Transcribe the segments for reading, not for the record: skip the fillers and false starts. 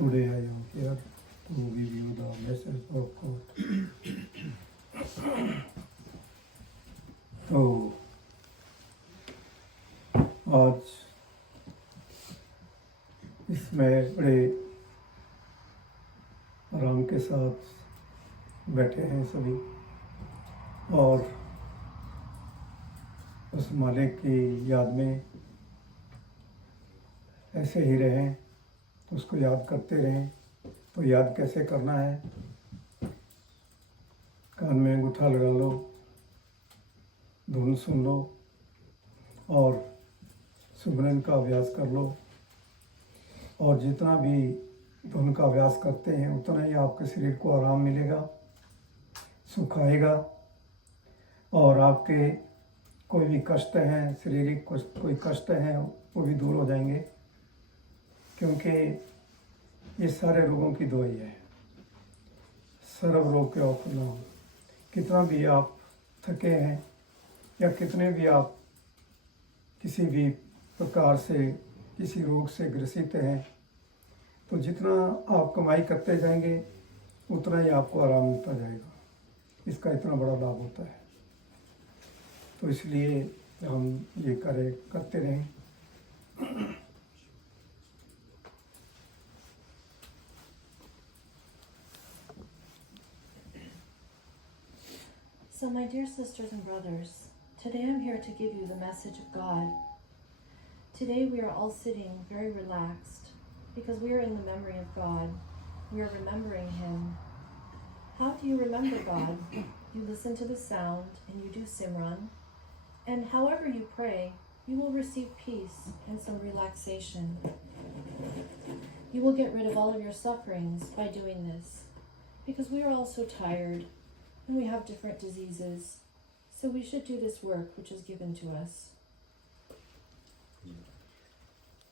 Today I am here to give you the message of God. तो आज इसमें बड़े आराम के साथ बैठे हैं सभी और उस मालिक की याद में ऐसे ही रहें, उसको याद करते रहें। तो याद कैसे करना है? कान में अंगूठा लगा लो, धुन सुन लो और सुमरन का अभ्यास कर लो। और जितना भी धुन का अभ्यास करते हैं उतना ही आपके शरीर को आराम मिलेगा, सुख आएगा और आपके कोई भी कष्ट हैं, शारीरिक कोई कष्ट हैं, वो भी दूर हो जाएंगे। क्योंकि ये सारे रोगों की दवाई है। सर्व रोग के औषध। कितना भी आप थके हैं या कितने भी आप किसी भी प्रकार से किसी रोग से ग्रसित हैं, तो जितना आप कमाई करते जाएंगे उतना ही आपको आराम मिलता जाएगा। इसका इतना बड़ा लाभ होता है। तो इसलिए हम ये करते रहें। So, my dear sisters and brothers, today I'm here to give you the message of God. Today we are all sitting very relaxed because we are in the memory of God. We are remembering Him. How do you remember God? You listen to the sound and you do Simran. And however you pray, you will receive peace and some relaxation. You will get rid of all of your sufferings by doing this because we are all so tired. And we have different diseases, so we should do this work which is given to us.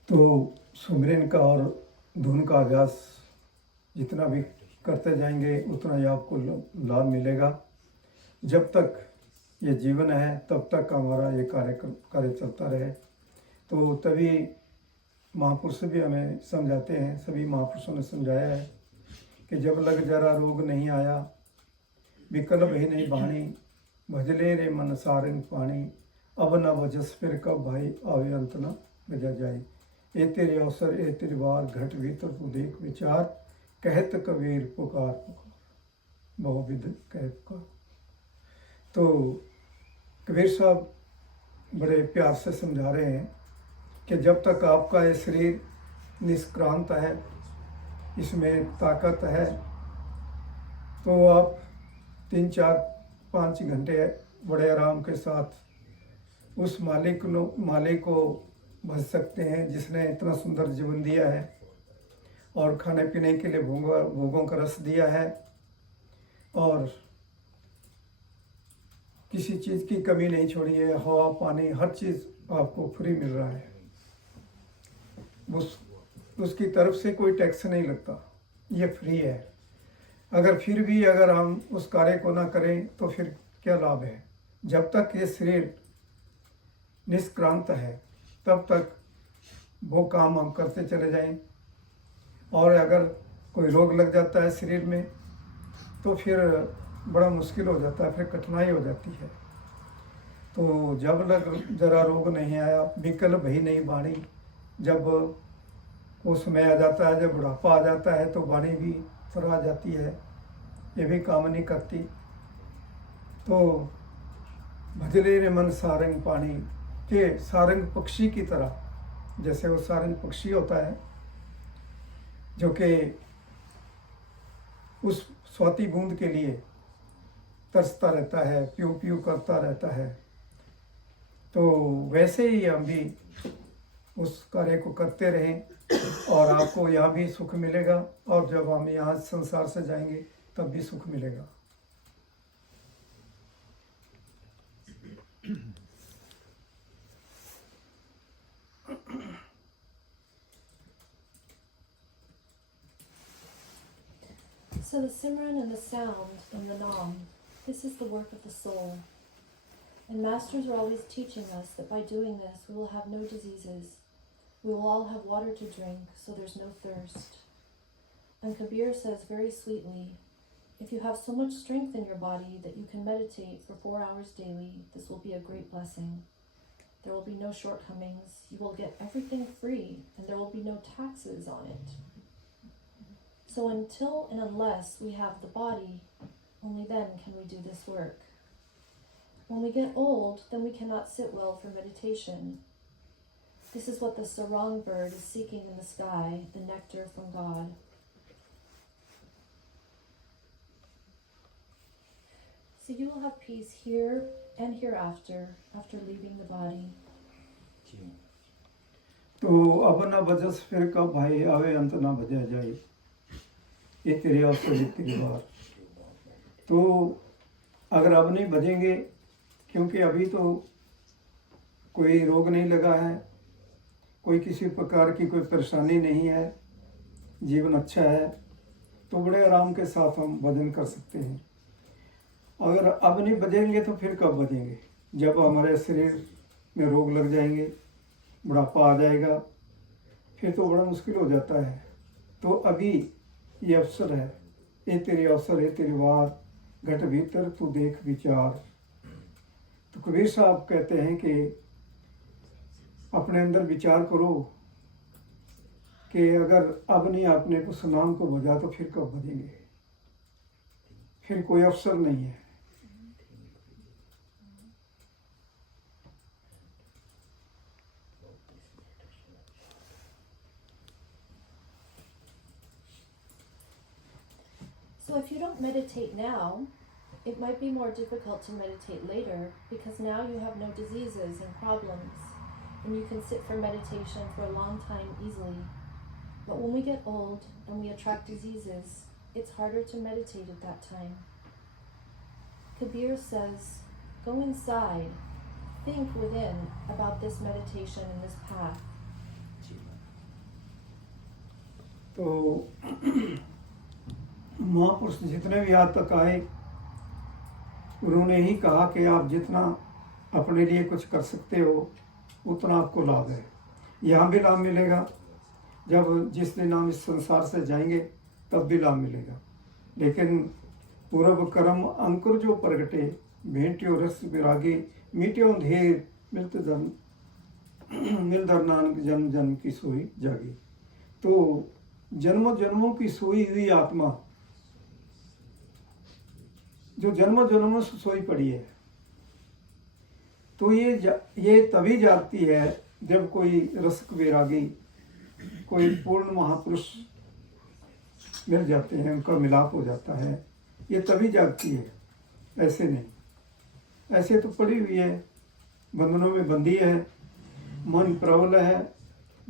तो सुमरन का और धुन का अभ्यास जितना भी करते जाएंगे उतना ही आपको लाभ मिलेगा। जब तक ये जीवन है तब तक हमारा ये कार्य चलता रहे। तो तभी महापुरुष भी हमें समझाते हैं, सभी महापुरुषों ने समझाया है कि जब लग जरा रोग नहीं आया, विकल्प ही नहीं बाणी, भजले रे मन सारंग पानी, अब न बजस फिर कब भाई आवे अंत न बजा जाए। ए तेरे अवसर ए तेरे बार, घट भीतर तू देख विचार, कहत कबीर पुकार पुकार, बहुविध कह पुकार। तो कबीर साहब बड़े प्यार से समझा रहे हैं कि जब तक आपका ये शरीर निष्क्रांत है, इसमें ताकत है, तो आप 3-4-5 घंटे बड़े आराम के साथ उस मालिक को भज सकते हैं जिसने इतना सुंदर जीवन दिया है और खाने पीने के लिए भोगों का रस दिया है और किसी चीज़ की कमी नहीं छोड़ी है। हवा पानी हर चीज़ आपको फ्री मिल रहा है। उसकी तरफ से कोई टैक्स नहीं लगता, ये फ्री है। अगर हम उस कार्य को ना करें तो फिर क्या लाभ है? जब तक ये शरीर निष्क्रांत है तब तक वो काम हम करते चले जाएं। और अगर कोई रोग लग जाता है शरीर में तो फिर बड़ा मुश्किल हो जाता है, फिर कठिनाई हो जाती है। तो जब लग जरा रोग नहीं आया, विकल्प ही नहीं बाणी, जब वो समय आ जाता है, जब बुढ़ापा आ जाता है तो बाणी भी सरा जाती है, ये भी काम नहीं करती। तो भजले रे मन सारंग पानी, के सारंग पक्षी की तरह, जैसे वो सारंग पक्षी होता है जो कि उस स्वाति बूंद के लिए तरसता रहता है, प्यू प्यू करता रहता है, तो वैसे ही हम भी उस कार्य को करते रहें और आपको यहाँ भी सुख मिलेगा और जब हम यहाँ संसार से जाएंगे तब भी सुख मिलेगा। So the Simran and the sound and the Nam, this is the work of the soul. And masters are always teaching us that by doing this we will have no diseases. We will all have water to drink, so there's no thirst. And Kabir says very sweetly, if you have so much strength in your body that you can meditate for 4 hours daily, this will be a great blessing. There will be no shortcomings. You will get everything free, and there will be no taxes on it. So until and unless we have the body, only then can we do this work. When we get old, then we cannot sit well for meditation. This is what the sarang bird is seeking in the sky, the nectar from God. So you will have peace here and hereafter, after leaving the body. तो अब न बजस फिर कब भाई आवे अंत ना बजा जाए, ये तेरी अवसर ये तेरी बात। तो अगर अब नहीं बजेंगे, क्योंकि अभी तो कोई रोग नहीं लगा है, कोई किसी प्रकार की कोई परेशानी नहीं है, जीवन अच्छा है, तो बड़े आराम के साथ हम भजन कर सकते हैं। अगर अब नहीं बजेंगे तो फिर कब बजेंगे? जब हमारे शरीर में रोग लग जाएंगे, बुढ़ापा आ जाएगा, फिर तो बड़ा मुश्किल हो जाता है। तो अभी ये अवसर है, ये तेरी अवसर है, तेरी बात घट भीतर तू देख विचार। तो कबीर साहब कहते हैं कि अपने अंदर विचार करो कि अगर अब नहीं आपने को सनाम को बजा तो फिर कब बजेंगे? फिर कोई अवसर नहीं है। So if you don't meditate now, it might be more difficult to meditate later, because now you have no diseases and problems, and you can sit for meditation for a long time easily. But when we get old and we attract diseases, it's harder to meditate at that time. Kabir says, go inside, think within about this meditation and this path. तो महापुरुष जितने भी आज तक आए, उन्होंने ही कहा कि आप जितना अपने लिए कुछ कर सकते हो उतना आपको लाभ है। यहाँ भी लाभ मिलेगा, जब जिस दिन हम इस संसार से जाएंगे तब भी लाभ मिलेगा। लेकिन पूर्व कर्म अंकुर जो प्रगटे, भेंट्यो रस विरागी, मीट्यो धेर मिलत धन मिल धर नानक जन्म जन्म की सोई जागी। तो जन्मों जन्मों की सोई हुई आत्मा जो जन्मों जन्मों से सोई पड़ी है, तो ये तभी जागती है जब कोई रसिक वैरागी, कोई पूर्ण महापुरुष मिल जाते हैं, उनका मिलाप हो जाता है, ये तभी जागती है। ऐसे नहीं, ऐसे तो पड़ी हुई है, बंधनों में बंधी है, मन प्रबल है,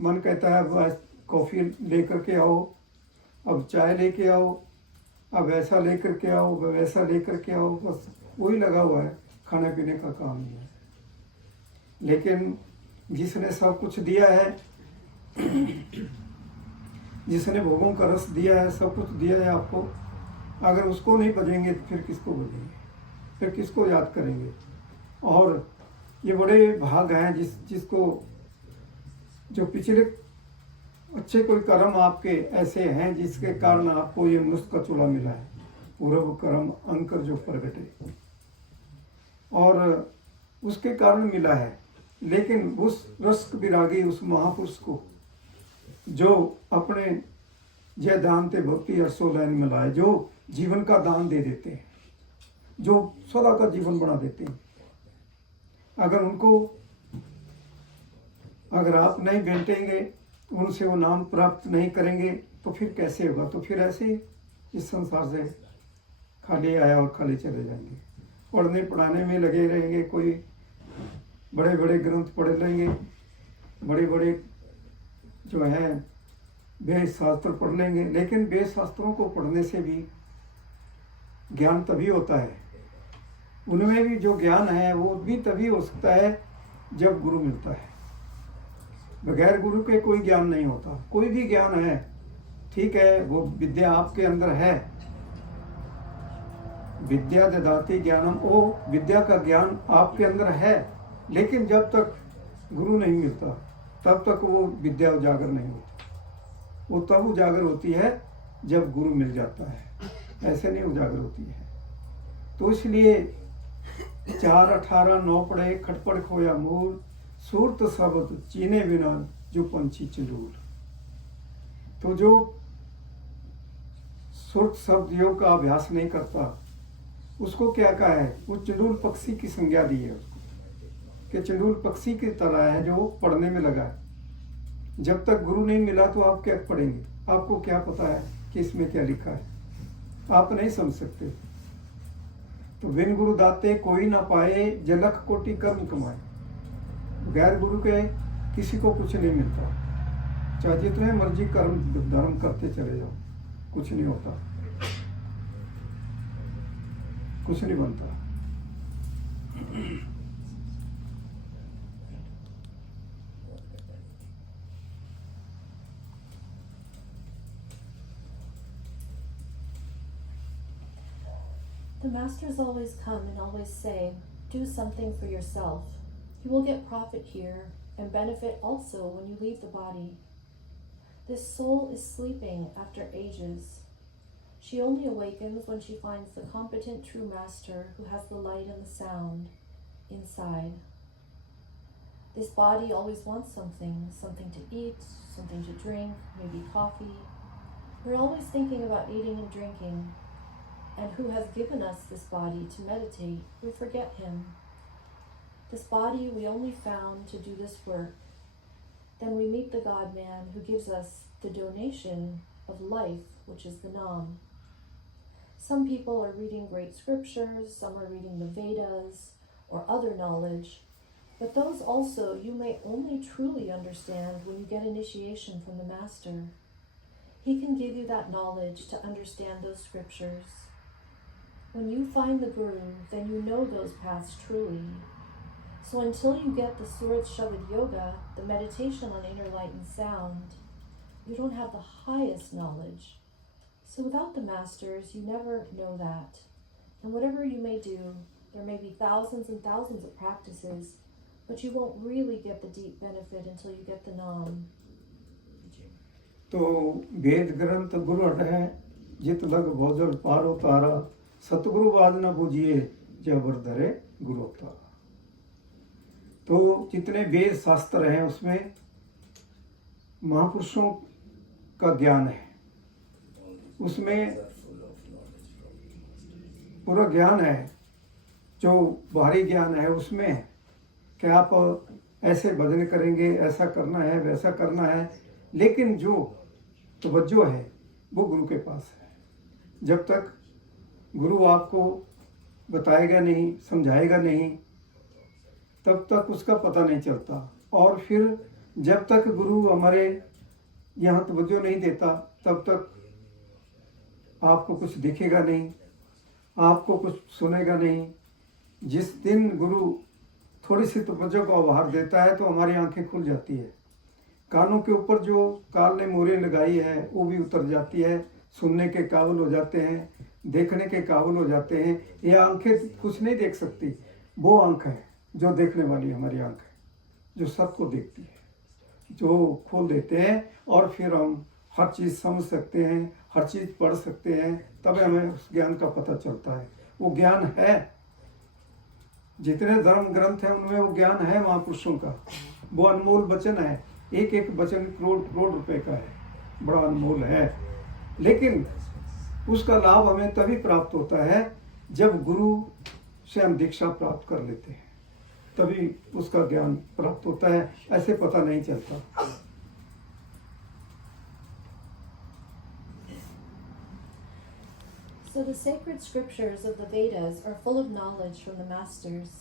मन कहता है बस कॉफ़ी लेकर के आओ, अब चाय लेके आओ, अब ऐसा लेकर के आओ, वैसा लेकर के आओ, बस वही लगा हुआ है, खाने पीने का काम नहीं है। लेकिन जिसने सब कुछ दिया है, जिसने भोगों का रस दिया है, सब कुछ दिया है आपको, अगर उसको नहीं बजेंगे तो फिर किसको बजेंगे, फिर किसको याद करेंगे? और ये बड़े भाग हैं जिसको जो पिछले अच्छे कोई कर्म आपके ऐसे हैं जिसके कारण आपको ये मनुष्य का चूल्हा मिला है, पूर्व कर्म अंकर जो प्रगटे, और उसके कारण मिला है। लेकिन उस रस विरागी, उस महापुरुष को जो अपने जय दान ते भक्ति हर्षो लैन मिलाए, जो जीवन का दान दे देते हैं, जो सदा का जीवन बना देते हैं, अगर उनको अगर आप नहीं बैठेंगे, उनसे वो नाम प्राप्त नहीं करेंगे तो फिर कैसे होगा? तो फिर ऐसे इस संसार से खाली आया और खाली चले जाएंगे, पढ़ने पढ़ाने में लगे रहेंगे, कोई बड़े बड़े ग्रंथ पढ़ लेंगे, बड़े बड़े जो हैं वेद शास्त्र पढ़ लेंगे, लेकिन वेद शास्त्रों को पढ़ने से भी ज्ञान तभी होता है, उनमें भी जो ज्ञान है वो भी तभी हो सकता है जब गुरु मिलता है। बगैर गुरु के कोई ज्ञान नहीं होता। कोई भी ज्ञान है, ठीक है, वो विद्या आपके अंदर है, विद्या ददाति ज्ञानम, वो विद्या का ज्ञान आपके अंदर है, लेकिन जब तक गुरु नहीं मिलता तब तक वो विद्या उजागर नहीं होती। वो तब उजागर होती है जब गुरु मिल जाता है, ऐसे नहीं उजागर होती है। तो इसलिए 4:18 9 पढ़े खटपट खोया मूल, सूरत शब्द चीने बिना जो पंछी चंडूल। तो जो सुरत शब्द योग का अभ्यास नहीं करता, उसको क्या कहा है, वो चंडूल पक्षी की संज्ञा दी है उसको, कि चंडूल पक्षी की तरह है जो पढ़ने में लगा है। जब तक गुरु नहीं मिला तो आप क्या पढ़ेंगे, आपको क्या पता है कि इसमें क्या लिखा है, आप नहीं समझ सकते। तो बिन गुरु दाते कोई ना पाए, जलख कोटि कर्म कमाए। गैर गुरु के किसी को कुछ नहीं मिलता, चाहे जितने मर्जी कर्म धर्म करते चले जाओ, कुछ नहीं होता, कुछ नहीं बनता। The masters always come and always say, do something for yourself. You will get profit here and benefit also when you leave the body. This soul is sleeping after ages. She only awakens when she finds the competent true master who has the light and the sound inside. This body always wants something to eat, something to drink, maybe coffee. We're always thinking about eating and drinking. And who has given us this body to meditate, we forget him. This body we only found to do this work. Then we meet the God-man who gives us the donation of life, which is the Nam. Some people are reading great scriptures, some are reading the Vedas or other knowledge, but those also you may only truly understand when you get initiation from the Master. He can give you that knowledge to understand those scriptures. When you find the Guru, then you know those paths truly. So until you get the Surat Shabad Yoga, the meditation on inner light and sound, you don't have the highest knowledge. So without the masters, you never know that. And whatever you may do, there may be thousands and thousands of practices, but you won't really get the deep benefit until you get the Nam. तो वेद ग्रंथ गुरु है, जित लग भोजल पारो तारा, सतगुरु बाज न बूझिए जबर धरे गुरु अवतारा। तो जितने वेद शास्त्र हैं उसमें महापुरुषों का ज्ञान है, उसमें पूरा ज्ञान है। जो बाहरी ज्ञान है उसमें कि आप ऐसे भजन करेंगे, ऐसा करना है, वैसा करना है, लेकिन जो तवज्जो है वो गुरु के पास है। जब तक गुरु आपको बताएगा नहीं, समझाएगा नहीं, तब तक उसका पता नहीं चलता। और फिर जब तक गुरु हमारे यहाँ तवज्जो नहीं देता, तब तक आपको कुछ दिखेगा नहीं, आपको कुछ सुनेगा नहीं। जिस दिन गुरु थोड़ी सी तवज्जो का आभार देता है तो हमारी आंखें खुल जाती है, कानों के ऊपर जो काल ने मोहरे लगाई है वो भी उतर जाती है, सुनने के काबिल हो जाते हैं, देखने के काबिल हो जाते हैं। ये आंखें कुछ नहीं देख सकती, वो आंख है जो देखने वाली हमारी आंख है, जो सबको देखती है, जो खोल देते हैं और फिर हम हर चीज़ समझ सकते हैं, हर चीज़ पढ़ सकते हैं, तब हमें उस ज्ञान का पता चलता है। वो ज्ञान है, जितने धर्म ग्रंथ हैं उनमें वो ज्ञान है महापुरुषों का। वो अनमोल वचन है, एक एक वचन करोड़ करोड़ रुपए का है, बड़ा अनमोल है। लेकिन उसका लाभ हमें तभी प्राप्त होता है जब गुरु से हम दीक्षा प्राप्त कर लेते हैं, तभी उसका ज्ञान प्राप्त होता है, ऐसे पता नहीं चलता। So the sacred scriptures of the Vedas are full of knowledge from the masters,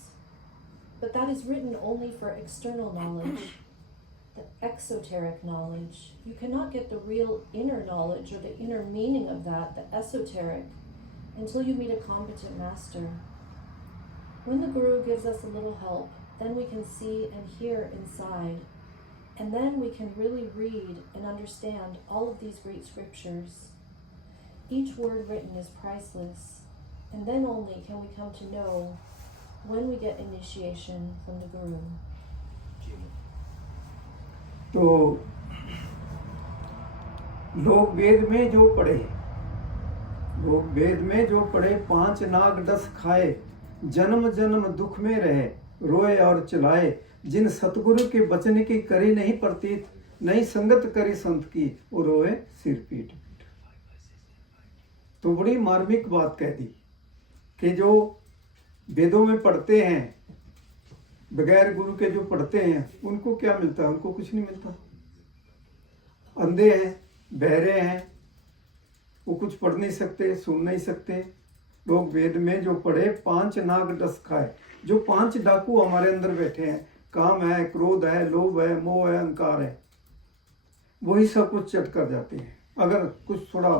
but that is written only for external knowledge, the exoteric knowledge. You cannot get the real inner knowledge or the inner meaning of that, the esoteric, until you meet a competent master. When the Guru gives us a little help, then we can see and hear inside, and then we can really read and understand all of these great scriptures. Each word written is priceless, and then only can we come to know when we get initiation from the Guru. तो लोग वेद में जो पढ़े, लोग वेद में जो पढ़े, 5 नाग 10 खाए, जन्म जन्म दुख में रहे, रोए और चिल्लाए, जिन सतगुरु के बचन की करी नहीं प्रतीत, नहीं संगत करी संत की, वो रोए सिर पीट पीट। तो बड़ी मार्मिक बात कह दी कि जो वेदों में पढ़ते हैं, बगैर गुरु के जो पढ़ते हैं, उनको क्या मिलता है? उनको कुछ नहीं मिलता। अंधे हैं, बहरे हैं, वो कुछ पढ़ नहीं सकते, सुन नहीं सकते। लोग वेद में जो पढ़े, 5 नाग 10 खाए। जो 5 डाकू हमारे अंदर बैठे हैं, काम है, क्रोध है, लोभ है, मोह है, अहंकार है, वही सब कुछ चट कर जाते हैं। अगर कुछ थोड़ा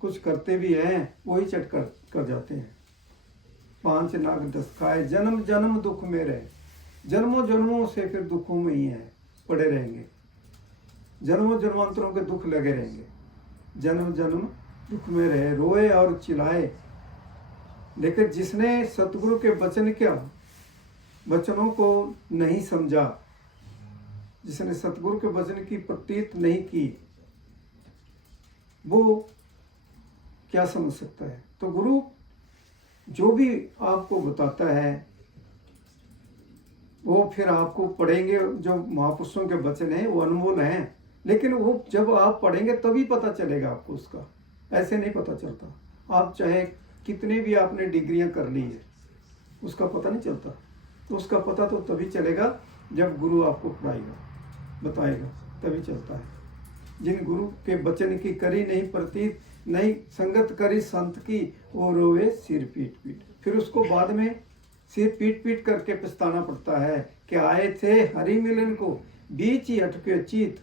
कुछ करते भी हैं, वही चट कर जाते हैं। 5 नाग 10 खाए, जन्म जन्म दुख में रहे। जन्मों जन्मों से फिर दुखों में ही है, पड़े रहेंगे। जन्मों जन्मांतरों के दुख लगे रहेंगे। जन्म जन्म दुख में रहे, रोए और चिल्लाए। लेकिन जिसने सतगुरु के वचनों को नहीं समझा, जिसने सतगुरु के वचन की प्रतीत नहीं की, वो क्या समझ सकता है? तो गुरु जो भी आपको बताता है, वो फिर आपको पढ़ेंगे। जो महापुरुषों के वचन हैं वो अनमोल हैं, लेकिन वो जब आप पढ़ेंगे तभी पता चलेगा आपको उसका। ऐसे नहीं पता चलता। आप चाहे कितने भी आपने डिग्रियां कर ली है, उसका पता नहीं चलता। तो उसका पता तो तभी चलेगा जब गुरु आपको पढ़ाएगा, बताएगा, तभी चलता है। जिन गुरु के वचन की करी नहीं प्रतीत, नहीं संगत करी संत की, वो रोवे सिर पीट पीट। फिर उसको बाद में सिर पीट पीट करके पछताना पड़ता है कि आए थे हरि मिलन को, बीच ही हटके चीत।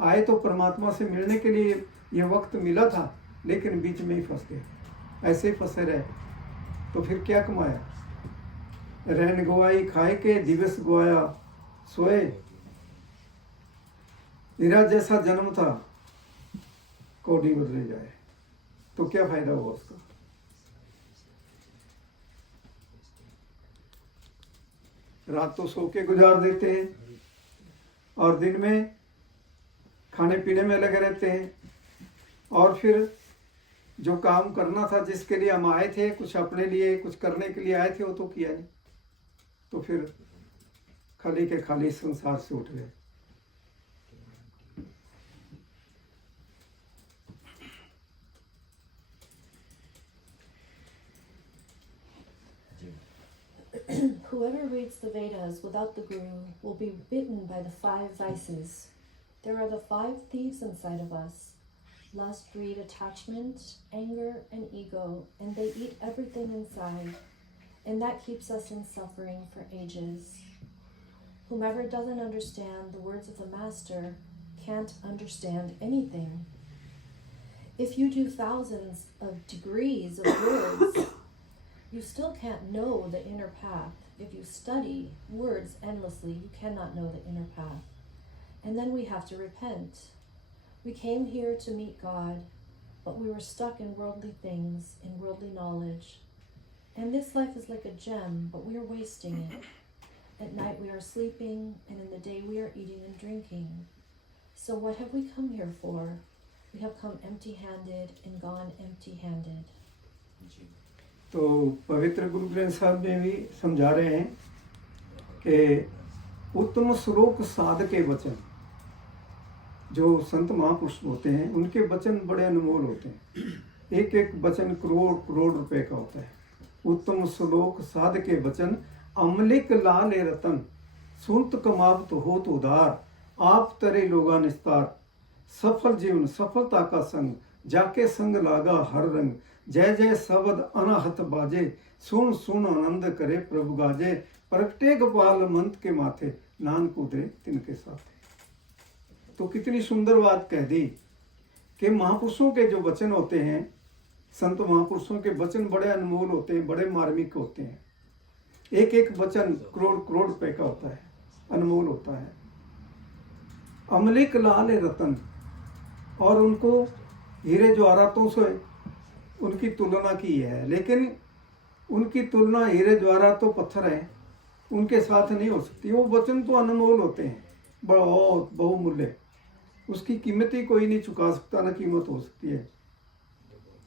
आए तो परमात्मा से मिलने के लिए ये वक्त मिला था, लेकिन बीच में ही फंस गए। ऐसे ही फंसे रहे तो फिर क्या कमाया? रहन गवाई खाए के, दिवस गवाया सोए। हीरा जैसा जन्म था, कौड़ी बदले जाए, तो क्या फायदा हुआ उसका? रात तो सो के गुजार देते हैं और दिन में खाने पीने में लगे रहते हैं, और फिर जो काम करना था, जिसके लिए हम आए थे, कुछ अपने लिए कुछ करने के लिए आए थे, वो तो किया नहीं। तो फिर खाली के खाली संसार से उठ गए। Whoever reads the Vedas without the Guru will be bitten by the 5 vices. There are the 5 thieves inside of us: lust, greed, attachment, anger, and ego, and they eat everything inside, and that keeps us in suffering for ages. Whomever doesn't understand the words of the Master can't understand anything. If you do thousands of degrees of words, you still can't know the inner path. If you study words endlessly, you cannot know the inner path. And then we have to repent. We came here to meet God, but we were stuck in worldly things, in worldly knowledge. And this life is like a gem, but we are wasting it. At night we are sleeping, and in the day we are eating and drinking. So what have we come here for? We have come empty-handed and gone empty-handed. तो पवित्र गुरु ग्रंथ साहब में भी समझा रहे हैं कि उत्तम श्लोक साध के वचन, जो संत महापुरुष होते हैं, उनके वचन बड़े अनमोल होते हैं। एक एक वचन करोड़ करोड़ रुपए का होता है। उत्तम श्लोक साध के वचन, अमलिक लाल रतन, सुनत कमावत होत उदार, आप तरे लोगा निस्तार, सफल जीवन सफलता का संग, जाके संग लागा हर रंग, जय जय शब्द अनाहत बाजे, सुन सुन आनंद करे प्रभु गाजे, प्रगटे गोपाल मंत के माथे, नानक उतरे तिनके साथे। तो कितनी सुंदर बात कह दी कि महापुरुषों के जो वचन होते हैं, संत महापुरुषों के वचन बड़े अनमोल होते हैं, बड़े मार्मिक होते हैं। एक एक वचन करोड़ करोड़ रुपए का होता है, अनमोल होता है। अमलिक लाल रतन, और उनको हीरे जवाहरातों से उनकी तुलना की है, लेकिन उनकी तुलना हीरे जवाहरात तो पत्थर हैं, उनके साथ नहीं हो सकती। वो वचन तो अनमोल होते हैं, बहुत बहुमूल्य। उसकी कीमत ही कोई नहीं चुका सकता, ना कीमत हो सकती है।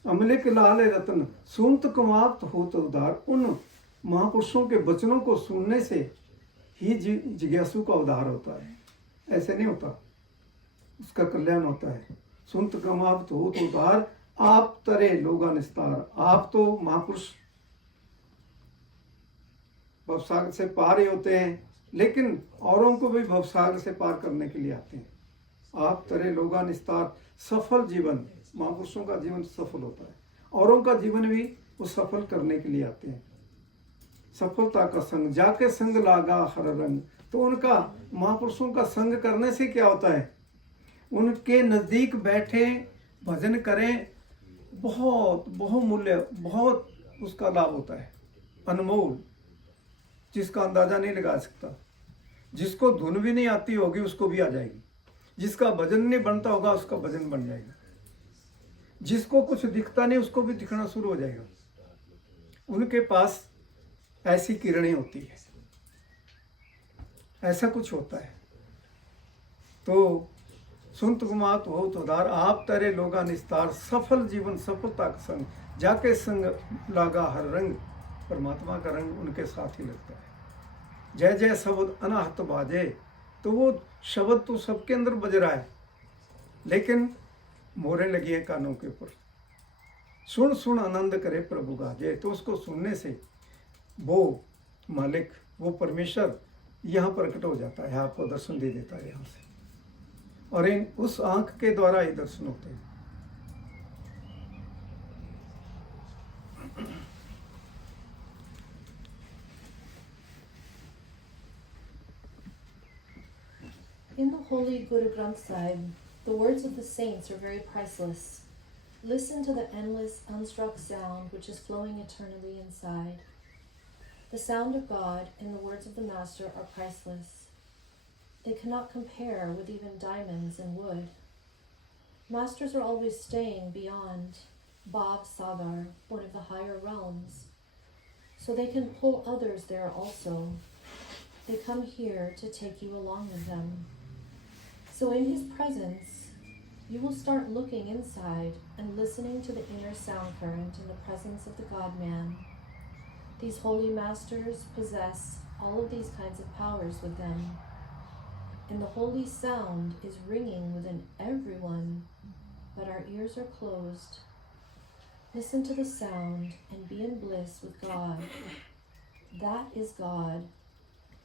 अमले के लाल रत्न सुनत कमाप्त हो तो उद्धार। उन महापुरुषों के वचनों को सुनने से ही जिज्ञासु का उद्धार होता है, ऐसे नहीं होता, उसका कल्याण होता है। सुनत कमाप्त हो तो उद्धार, आप तरे लोगा निस्तार। आप तो महापुरुष भवसागर से पार ही होते हैं, लेकिन औरों को भी भवसागर से पार करने के लिए आते हैं। आप तरह लोगा निस्तार, सफल जीवन, महापुरुषों का जीवन सफल होता है, औरों का जीवन भी वो सफल करने के लिए आते हैं। सफलता का संग जाके संग लागा हर रंग। तो उनका महापुरुषों का संग करने से क्या होता है, उनके नजदीक बैठे भजन करें, बहुत बहुमूल्य, बहुत उसका लाभ होता है, अनमोल, जिसका अंदाजा नहीं लगा सकता। जिसको धुन भी नहीं आती होगी उसको भी आ जाएगी, जिसका भजन नहीं बनता होगा उसका भजन बन जाएगा, जिसको कुछ दिखता नहीं उसको भी दिखना शुरू हो जाएगा। उनके पास ऐसी किरणें होती है, ऐसा कुछ होता है। तो सुनत गुमात हो तो उधार, आप तरे लोगा निस्तार। सफल जीवन सफलता का संग जाके संग लागा हर रंग। परमात्मा का रंग उनके साथ ही लगता है। जय जय शब्द अनाहत बाजे। तो वो शब्द तो सबके अंदर बज रहा है, लेकिन मोहरें लगी हैं कानों के ऊपर। सुन सुन आनंद करे प्रभु गाजे। तो उसको सुनने से वो मालिक, वो परमेश्वर यहाँ प्रकट हो जाता है, आपको दर्शन दे देता है यहाँ से, और इन उस आंख के द्वारा ही दर्शन होते हैं। In the Holy Guru Granth Sahib, the words of the saints are very priceless. Listen to the endless, unstruck sound which is flowing eternally inside. The sound of God and the words of the Master are priceless. They cannot compare with even diamonds and wood. Masters are always staying beyond Bhav Sagar, one of the higher realms, so they can pull others there also. They come here to take you along with them. So in his presence, you will start looking inside and listening to the inner sound current in the presence of the God-man. These holy masters possess all of these kinds of powers with them. And the holy sound is ringing within everyone, but our ears are closed. Listen to the sound and be in bliss with God. That is God.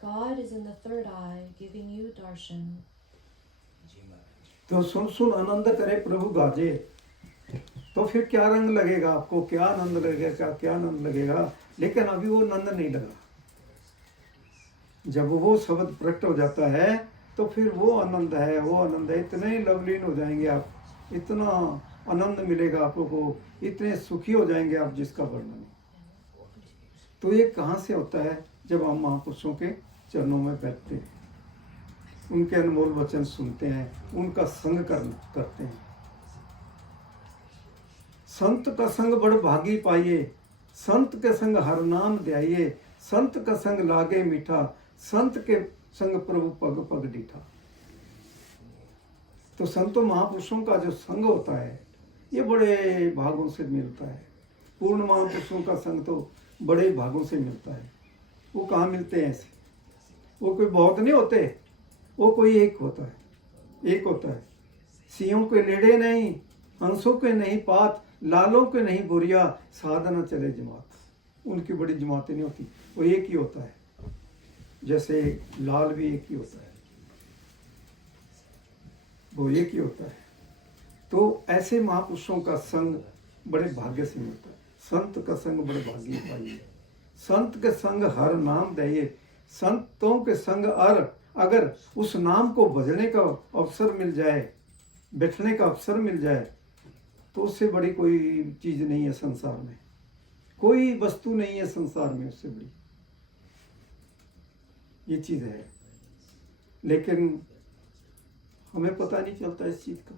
God is in the third eye, giving you darshan. तो सुन सुन आनंद करे प्रभु गाजे। तो फिर क्या रंग लगेगा आपको, क्या आनंद लगेगा, क्या आनंद लगेगा। लेकिन अभी वो आनंद नहीं लगा। जब वो शब्द प्रकट हो जाता है तो फिर वो आनंद है, वो आनंद है। इतने लवलीन हो जाएंगे आप, इतना आनंद मिलेगा आपको, इतने सुखी हो जाएंगे आप जिसका वर्णन नहीं। तो ये कहाँ से होता है, जब हम महापुरुषों के चरणों में बैठते हैं, उनके अनमोल वचन सुनते हैं, उनका संग करते हैं। संत का संग बड़ भागी पाइए, संत के संग हर नाम ध्याइए, संत का संग लागे मीठा, संत के संग प्रभु पग पग डीठा। तो संतों महापुरुषों का जो संग होता है ये बड़े भागों से मिलता है। पूर्ण महापुरुषों का संग तो बड़े भागों से मिलता है। वो कहाँ मिलते हैं ऐसे, वो कोई बहुत नहीं होते, वो कोई एक होता है, एक होता है। सियों के लेड़े नहीं, हंसों के नहीं पात, लालों के नहीं बुरिया, साधना चले जमात। उनकी बड़ी जमातें नहीं होती, वो एक ही होता है। जैसे लाल भी एक ही होता है, वो एक ही होता है। तो ऐसे महापुरुषों का संग बड़े भाग्य से मिलता है। संत का संग बड़े भाग्य पाइए, संत के संग हर नाम दैये, संतों के संग अगर उस नाम को भजने का अवसर मिल जाए, बैठने का अवसर मिल जाए, तो उससे बड़ी कोई चीज नहीं है संसार में, कोई वस्तु नहीं है संसार में उससे बड़ी, ये चीज है। लेकिन हमें पता नहीं चलता इस चीज का।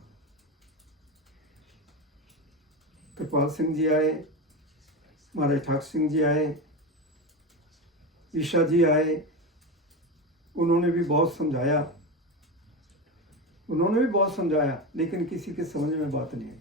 कृपाल सिंह जी आए, हमारे ठाकुर सिंह जी आए, ईशा जी आए, उन्होंने भी बहुत समझाया, उन्होंने भी बहुत समझाया, लेकिन किसी के समझ में बात नहीं आई।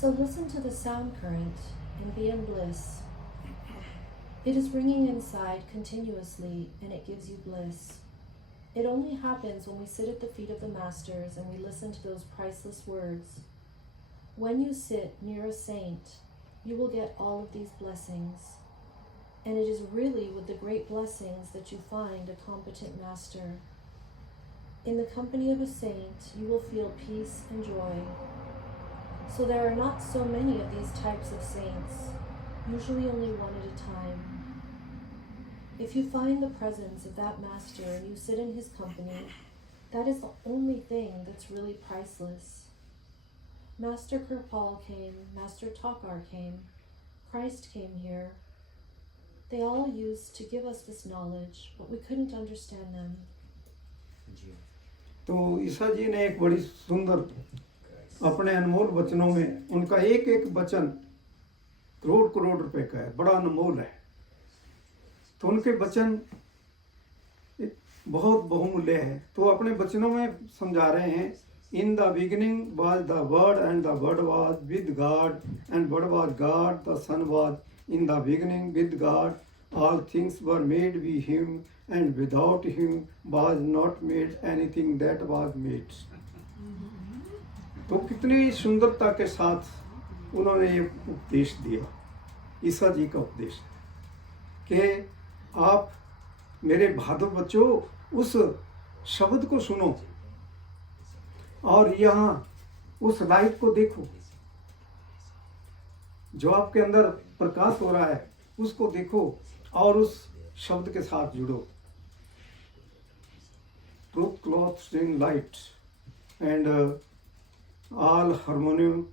So listen to the sound current and be in bliss. It is ringing inside continuously and it gives you bliss. It only happens when we sit at the feet of the masters and we listen to those priceless words. When you sit near a saint, you will get all of these blessings. And it is really with the great blessings that you find a competent master. In the company of a saint, you will feel peace and joy. So there are not so many of these types of saints, usually only one at a time. If you find the presence of that master and you sit in his company, that is the only thing that's really priceless. Master Kirpal came, Master Takar came, Christ came here. They all used to give us this knowledge, but we couldn't understand them. तो ईसा जी ने एक बड़ी सुंदर अपने अनमोल वचनों में, उनका एक एक वचन करोड़ करोड़ रुपए का है, बड़ा अनमोल है। तो उनके वचन बहुत बहुमूल्य है। तो अपने वचनों में समझा रहे हैं, in the beginning was the word and the word was with God and word was God, the son was in the beginning with God, all things were made we him and without him was not made anything that was made. तो कितनी सुंदरता के साथ उन्होंने ये उपदेश दिया, ईसा जी का उपदेश, कि आप मेरे भादो बच्चों उस शब्द को सुनो और यहाँ उस लाइट को देखो, जो आपके अंदर प्रकाश हो रहा है उसको देखो और उस शब्द के साथ जुड़ो। Truth clothed in light and all harmonium,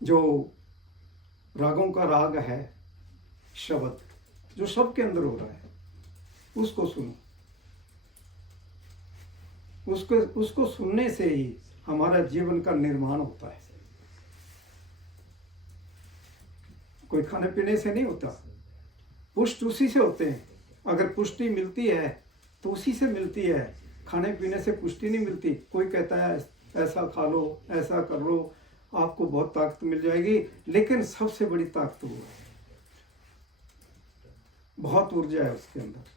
जो रागों का राग है, शब्द जो सबके अंदर हो रहा है उसको सुनो। उसको सुनने से ही हमारा जीवन का निर्माण होता है, कोई खाने पीने से नहीं होता। पुष्ट उसी से होते हैं। अगर पुष्टि मिलती है तो उसी से मिलती है, खाने पीने से पुष्टि नहीं मिलती। कोई कहता है ऐसा खा लो, ऐसा कर लो, आपको बहुत ताकत मिल जाएगी, लेकिन सबसे बड़ी ताकत वो है, बहुत ऊर्जा है उसके अंदर।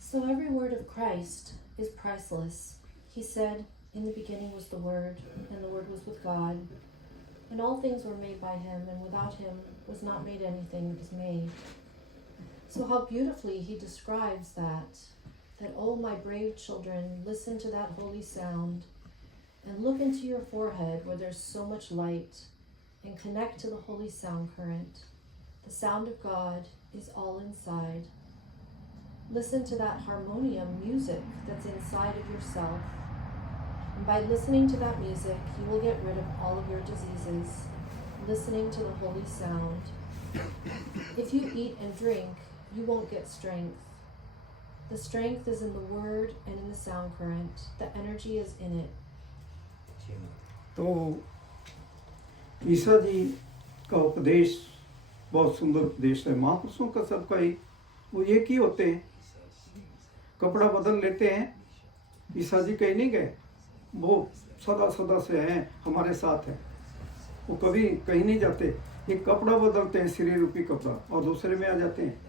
So every word of Christ is priceless. He said, in the beginning was the Word, and the Word was with God, and all things were made by him, and without him was not made anything that was made. So how beautifully he describes that, oh my brave children, listen to that holy sound, and look into your forehead where there's so much light, and connect to the holy sound current. The sound of God is all inside. Listen to that harmonium music that's inside of yourself. And by listening to that music, you will get rid of all of your diseases, listening to the holy sound. If you eat and drink, you won't get strength. The strength is in the word and in the sound current. The energy is in it. तो ईसा जी का उपदेश बहुत सुंदर उपदेश है। महापुरुषों का सबका ही वो एक ही होते हैं, कपड़ा बदल लेते हैं। ईसा जी कहीं नहीं गए, वो सदा सदा से हैं, हमारे साथ हैं, वो कभी कहीं नहीं जाते। एक कपड़ा बदलते हैं, शरीर रूपी कपड़ा, और दूसरे में आ जाते हैं।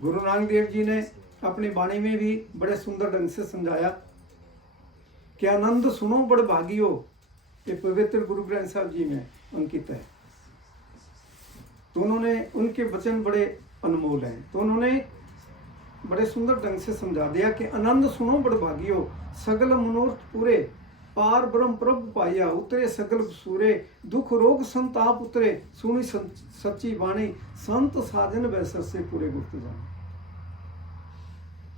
गुरु नानक देव जी ने अपनी वाणी में भी बड़े सुंदर ढंग से समझाया कि आनंद सुनो बड़ भागियो, ये पवित्र गुरु ग्रंथ साहब जी में अंकित है। तो उन्होंने, उनके वचन बड़े अनमोल हैं, तो उन्होंने बड़े सुंदर ढंग से समझा दिया कि आनंद सुनो बड़ भागियो, सगल मनोरथ पूरे, पार ब्रह्म प्रभु पाया, उतरे सगल सूरे, दुख रोग संताप उतरे, सुनी सच्ची वाणी, संत साजन वैसर से पूरे गुप्त जाने।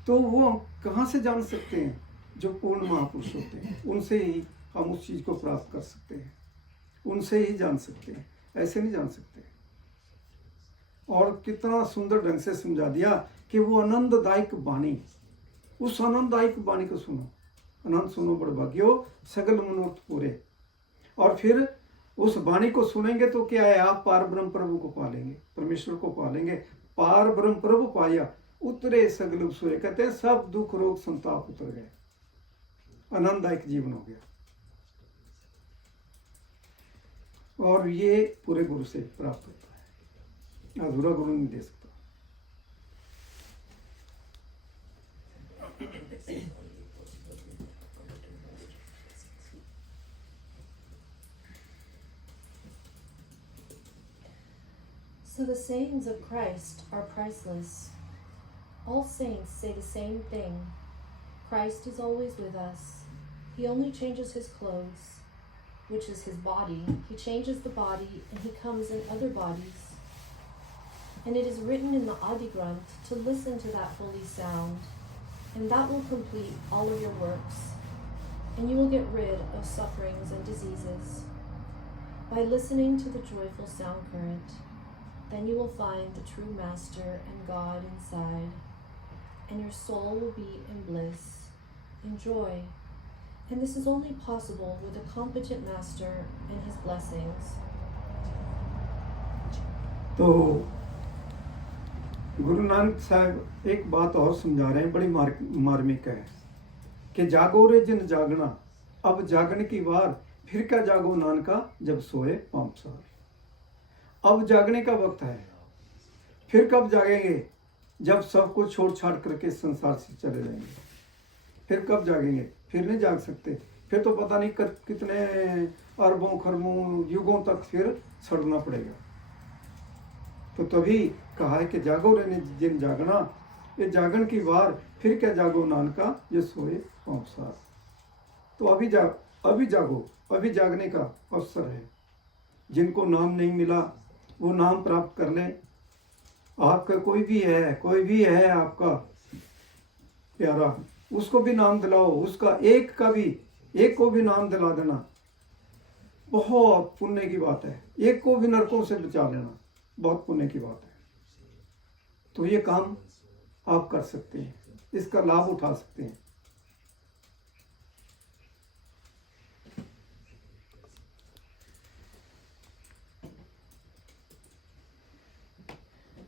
तो वो कहाँ से जान सकते हैं? जो पूर्ण महापुरुष होते हैं, उनसे ही हम उस चीज को प्राप्त कर सकते हैं। उनसे ही जान सकते हैं, ऐसे नहीं जान सकते। और कितना सुंदर ढंग से समझा दिया कि वो आनंददायक वाणी, उस आनंददायक वाणी को सुनो। आनंद सुनो बड़ भाग्यो सगल मनोरथ पूरे। और फिर उस वाणी को सुनेंगे तो क्या है, आप पार ब्रह्म प्रभु को पालेंगे, परमेश्वर को पालेंगे। पार ब्रह्म प्रभु पाया उतरे सगल सुरे, कहते हैं सब दुख रोग संताप उतर गए, आनंददायक जीवन हो गया। और ये पूरे गुरु से प्राप्त होता है, अधूरा गुरु नहीं दे सकता। So the sayings of Christ are priceless. All saints say the same thing. Christ is always with us. He only changes his clothes, which is his body. He changes the body and he comes in other bodies. And it is written in the Adi Granth to listen to that holy sound, and that will complete all of your works, and you will get rid of sufferings and diseases. By listening to the joyful sound current, then you will find the true Master and God inside, and your soul will be in bliss, in joy. And this is only possible with a competent Master and his blessings. तो गुरु नानक साहब एक बात और समझा रहे हैं, बड़ी मार्मिक है कि जागो रे जिन जागना, अब जागने की वार, फिर क्या जागो नानका जब सोए पांवसार। अब जागने का वक्त है, फिर कब जागेंगे, जब सब कुछ छोड़ छाड़ करके संसार से चले जाएंगे। फिर कब जागेंगे, फिर नहीं जाग सकते, फिर तो पता नहीं कितने अरबों खरबों युगों तक फिर सड़ना पड़ेगा। तो तभी कहा है कि जागो रे जिन जागना, ये जागन की वार, फिर क्या जागो नानका ये सोए पांवसार। तो अभी जागो, अभी जागने का अवसर है। जिनको नाम नहीं मिला वो नाम प्राप्त कर लें। आपका कोई भी है आपका प्यारा, उसको भी नाम दिलाओ, उसका एक को भी नाम दिला देना, बहुत पुण्य की बात है। एक को भी नरकों से बचा लेना, बहुत पुण्य की बात है। तो ये काम आप कर सकते हैं, इसका लाभ उठा सकते हैं।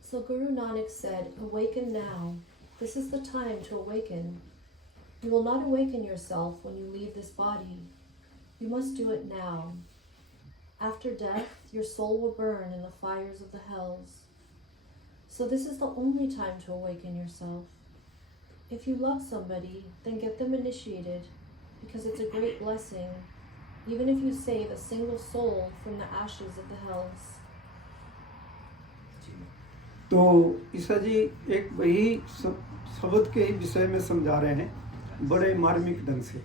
So Guru Nanak said, awaken now. This is the time to awaken. You will not awaken yourself when you leave this body. You must do it now. After death, your soul will burn in the fires of the hells. So this is the only time to awaken yourself. If you love somebody, then get them initiated, because it's a great blessing, even if you save a single soul from the ashes of the hells. तो ईसा जी एक वही शब्द के ही विषय में समझा रहे हैं, बड़े मार्मिक ढंग से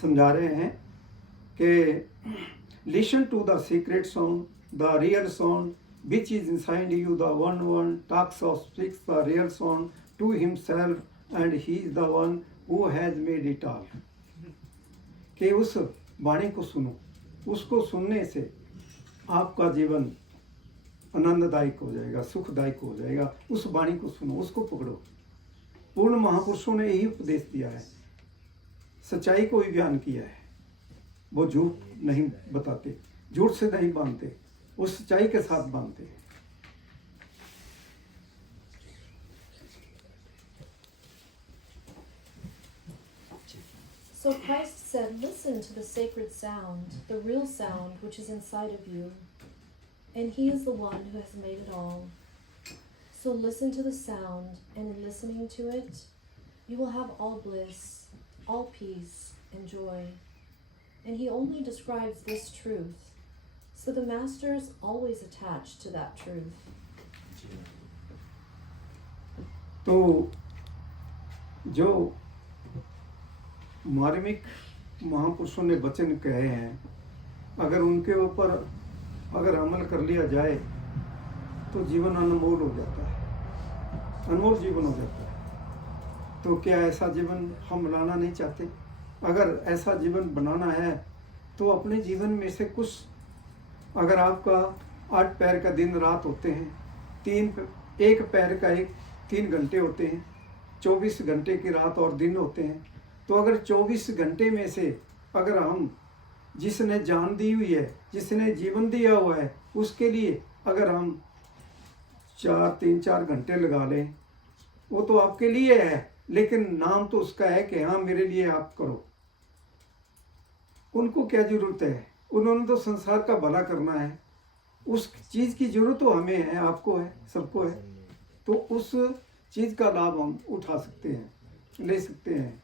समझा रहे हैं कि listen to the secret sound, the real sound which is inside you, the one talks or speaks the real sound to himself, and he is the one who has made it all. कि उस वाणी को सुनो, उसको सुनने से आपका जीवन आनंददायक हो जाएगा, सुखदायक हो जाएगा। उस वाणी को सुनो, उसको पकड़ो। पूर्ण महापुरुषों ने यही उपदेश दिया है, सच्चाई को ही बयान किया है। वो झूठ नहीं बताते, झूठ से नहीं बांधते, वो सच्चाई के साथ बांधते हैं। So Christ said, listen to the sacred sound, the real sound which is inside of you, and he is the one who has made it all. So listen to the sound, and in listening to it, you will have all bliss, all peace, and joy. And he only describes this truth. So the Master is always attached to that truth. तो जो मार्मिक महापुरुषों ने वचन कहे हैं, अगर उनके ऊपर अगर अमल कर लिया जाए तो जीवन अनमोल हो जाता है, अनमोल जीवन हो जाता है। तो क्या ऐसा जीवन हम लाना नहीं चाहते? अगर ऐसा जीवन बनाना है तो अपने जीवन में से कुछ अगर आपका 8 पैर का दिन रात होते हैं, एक पैर का 3 घंटे होते हैं, 24 घंटे की रात और दिन होते हैं। तो अगर 24 घंटे में से अगर हम जिसने जान दी हुई है, जिसने जीवन दिया हुआ है, उसके लिए अगर हम 3-4 घंटे लगा लें, वो तो आपके लिए है, लेकिन नाम तो उसका है कि हाँ मेरे लिए आप करो। उनको क्या जरूरत है? उन्होंने तो संसार का भला करना है। उस चीज़ की जरूरत तो हमें है, आपको है, सबको है। तो उस चीज़ का लाभ हम उठा सकते हैं, ले सकते हैं।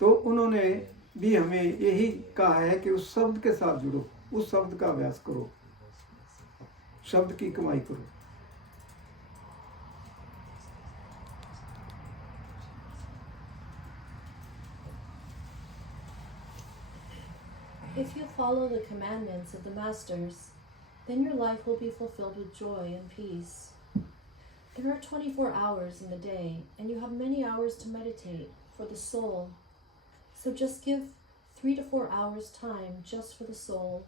तो उन्होंने भी हमें यही कहा है कि उस शब्द के साथ जुड़ो, उस शब्द का अभ्यास करो, शब्द की कमाई करो। If you follow the commandments of the masters, then your life will be fulfilled with joy and peace. There are 24 hours in the day, and you have many hours to meditate for the soul. So just give 3 to 4 hours time just for the soul.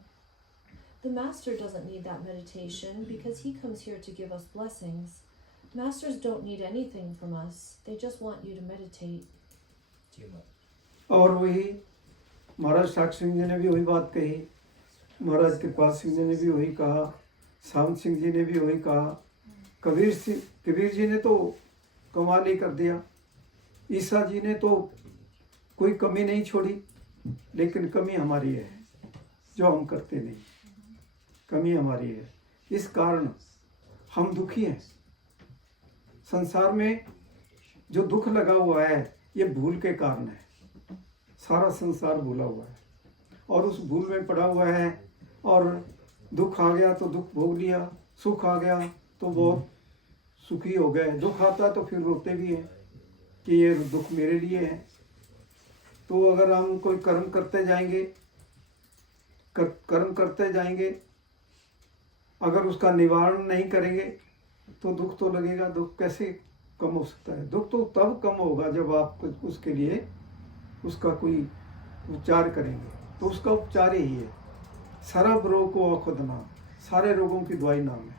The master doesn't need that meditation because he comes here to give us blessings. Masters don't need anything from us. They just want you to meditate. और वही महाराज साक्ष सिंह जी ने भी वही बात कही, महाराज कृपाल सिंह जी ने भी वही कहा, सावंत सिंह जी ने भी वही कहा, कबीर जी ने तो कमाल ही कर दिया, ईसा जी ने तो कोई कमी नहीं छोड़ी। लेकिन कमी हमारी है जो हम करते नहीं, कमी हमारी है। इस कारण हम दुखी हैं। संसार में जो दुख लगा हुआ है ये भूल के कारण है। सारा संसार भूला हुआ है और उस भूल में पड़ा हुआ है। और दुख आ गया तो दुख भोग लिया, सुख आ गया तो बहुत सुखी हो गए, दुख आता तो फिर रोते भी हैं कि ये दुख मेरे लिए है। तो अगर हम कोई कर्म करते जाएंगे, अगर उसका निवारण नहीं करेंगे तो दुख तो लगेगा। दुख कैसे कम हो सकता है? दुख तो तब कम होगा जब आप उसके लिए उसका कोई उपचार करेंगे। तो उसका उपचार ही है, सर्व रोग को औषध नाम, सारे रोगों की दवाई नाम है।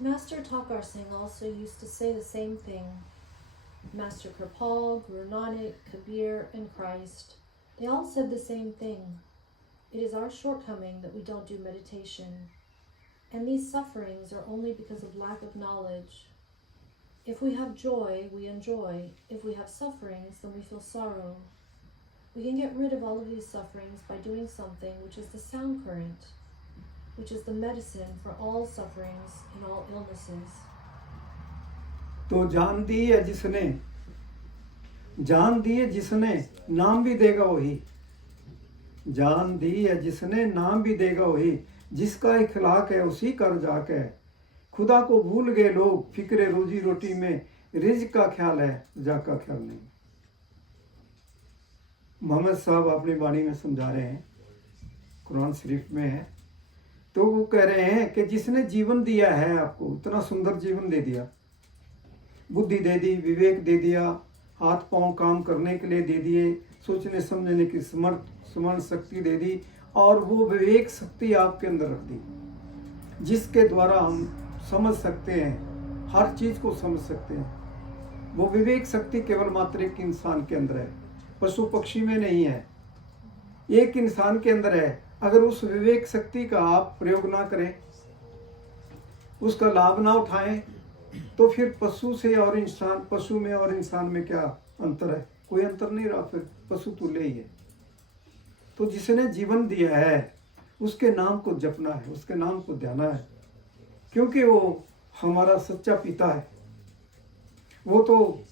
Master Thakar Singh also used to say the same thing. Master Kripal, Guru Nanak, Kabir, and Christ, they all said the same thing. It is our shortcoming that we don't do meditation. And these sufferings are only because of lack of knowledge. If we have joy, we enjoy. If we have sufferings, then we feel sorrow. We can get rid of all of these sufferings by doing something which is the sound current, which is the medicine for all sufferings and all illnesses. तो जान दी है जिसने नाम भी देगा वही, जान दी है जिसने नाम भी देगा वही, जिसका इखलाक है उसी का रजाक है। खुदा को भूल गए लोग, फिक्रे रोजी रोटी में रिज़्क़ का ख्याल है, रज़ाक का ख्याल नहीं। मोहम्मद साहब अपनी वाणी में समझा रहे हैं, कुरान शरीफ में है। तो वो कह रहे हैं कि जिसने जीवन दिया है आपको, इतना सुंदर जीवन दे दिया, बुद्धि दे दी, विवेक दे दिया, हाथ पांव काम करने के लिए दे दिए, सोचने समझने की स्मरण शक्ति दे दी, और वो विवेक शक्ति आपके अंदर रख दी जिसके द्वारा हम समझ सकते हैं, हर चीज़ को समझ सकते हैं। वो विवेक शक्ति केवल मात्र एक इंसान के अंदर है, पशु पक्षी में नहीं है, एक इंसान के अंदर है। अगर उस विवेक शक्ति का आप प्रयोग ना करें, उसका लाभ ना उठाएं, तो फिर पशु में और इंसान में क्या अंतर है? कोई अंतर नहीं रहा, फिर पशु तुल्य ही है। तो जिसने जीवन दिया है उसके नाम को जपना है, उसके नाम को ध्याना है, क्योंकि वो हमारा सच्चा पिता है। वो तो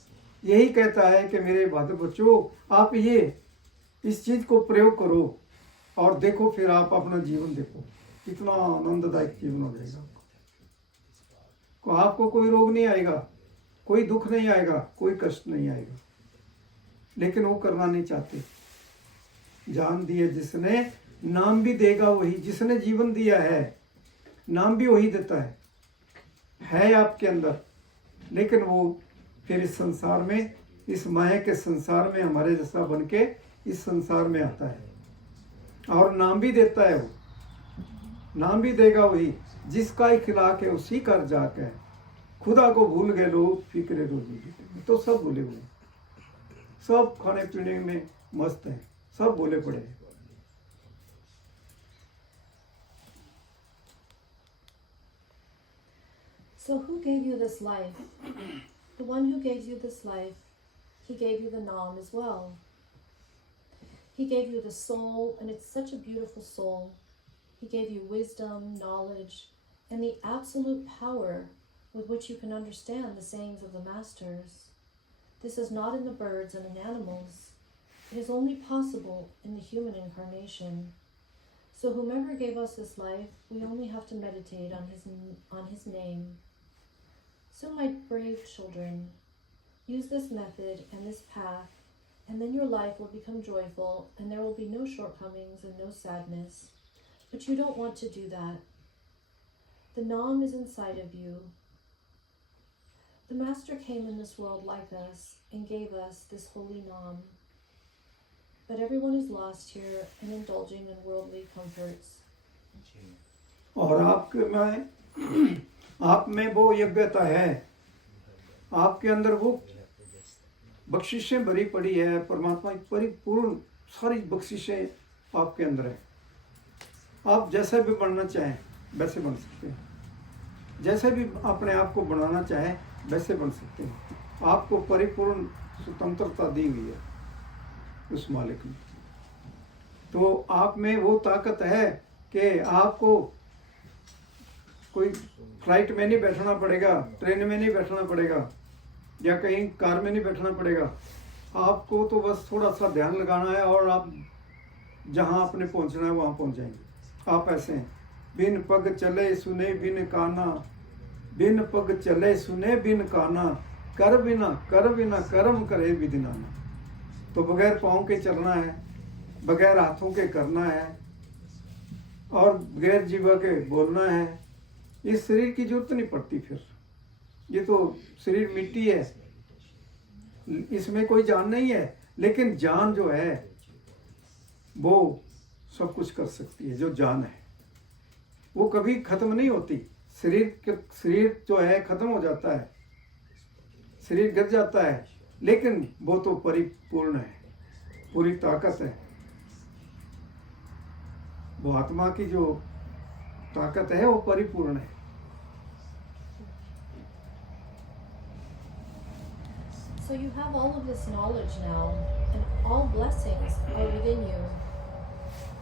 यही कहता है कि मेरे बहादुर बच्चों, आप ये इस चीज़ को प्रयोग करो और देखो, फिर आप अपना जीवन देखो, कितना आनंददायक जीवन हो जाएगा। आपको कोई रोग नहीं आएगा, कोई दुख नहीं आएगा, कोई कष्ट नहीं आएगा, लेकिन वो करना नहीं चाहते। जान दिए जिसने नाम भी देगा वही, जिसने जीवन दिया है नाम भी वही देता है आपके अंदर, लेकिन वो फिर इस संसार में, इस माया के संसार में हमारे जैसा बन के इस संसार में आता है और नाम भी देता है। वो नाम भी देगा वही जिसका इखलाक है उसी का अर्जाक है। खुदा को भूल गए लोग फिक्रे रोजी, तो सब भूले हुए, सब खाने पीने में मस्त हैं, सब भूले पड़े हैं। So who gave you this life? The one who gave you this life, he gave you the Naam as well. He gave you the soul, and it's such a beautiful soul. He gave you wisdom, knowledge, and the absolute power with which you can understand the sayings of the masters. This is not in the birds and in animals. It is only possible in the human incarnation. So whomever gave us this life, we only have to meditate on his name. So my brave children, use this method and this path, and then your life will become joyful, and there will be no shortcomings and no sadness. But you don't want to do that. The Naam is inside of you. The Master came in this world like us and gave us this holy Naam. But everyone is lost here and indulging in worldly comforts. और आप में वो योग्यता है, आपके अंदर वो बख्शिशें भरी पड़ी है, परमात्मा की परिपूर्ण सारी बख्शिशें आपके अंदर है। आप जैसे भी बनना चाहें वैसे बन सकते हैं, जैसे भी अपने आप को बनाना चाहें वैसे बन सकते हैं। आपको परिपूर्ण स्वतंत्रता दी हुई है उस मालिक ने। तो आप में वो ताकत है कि आपको कोई फ्लाइट में नहीं बैठना पड़ेगा, ट्रेन में नहीं बैठना पड़ेगा, या कहीं कार में नहीं बैठना पड़ेगा। आपको तो बस थोड़ा सा ध्यान लगाना है और आप जहाँ आपने पहुँचना है वहाँ पहुँच जाएंगे। आप ऐसे हैं, बिन पग चले सुने बिन काना, बिन पग चले सुने बिन काना, कर बिना कर्म करे विधिनाना। तो बगैर पाँव के चलना है, बगैर हाथों के करना है और बगैर जीवा के बोलना है। इस शरीर की जरूरत नहीं पड़ती। फिर ये तो शरीर मिट्टी है, इसमें कोई जान नहीं है, लेकिन जान जो है वो सब कुछ कर सकती है। जो जान है वो कभी खत्म नहीं होती। शरीर जो है खत्म हो जाता है, शरीर गिर जाता है, लेकिन वो तो परिपूर्ण है, पूरी ताकत है। वो आत्मा की जो ताकत है वो परिपूर्ण है। So you have all of this knowledge now, and all blessings are within you,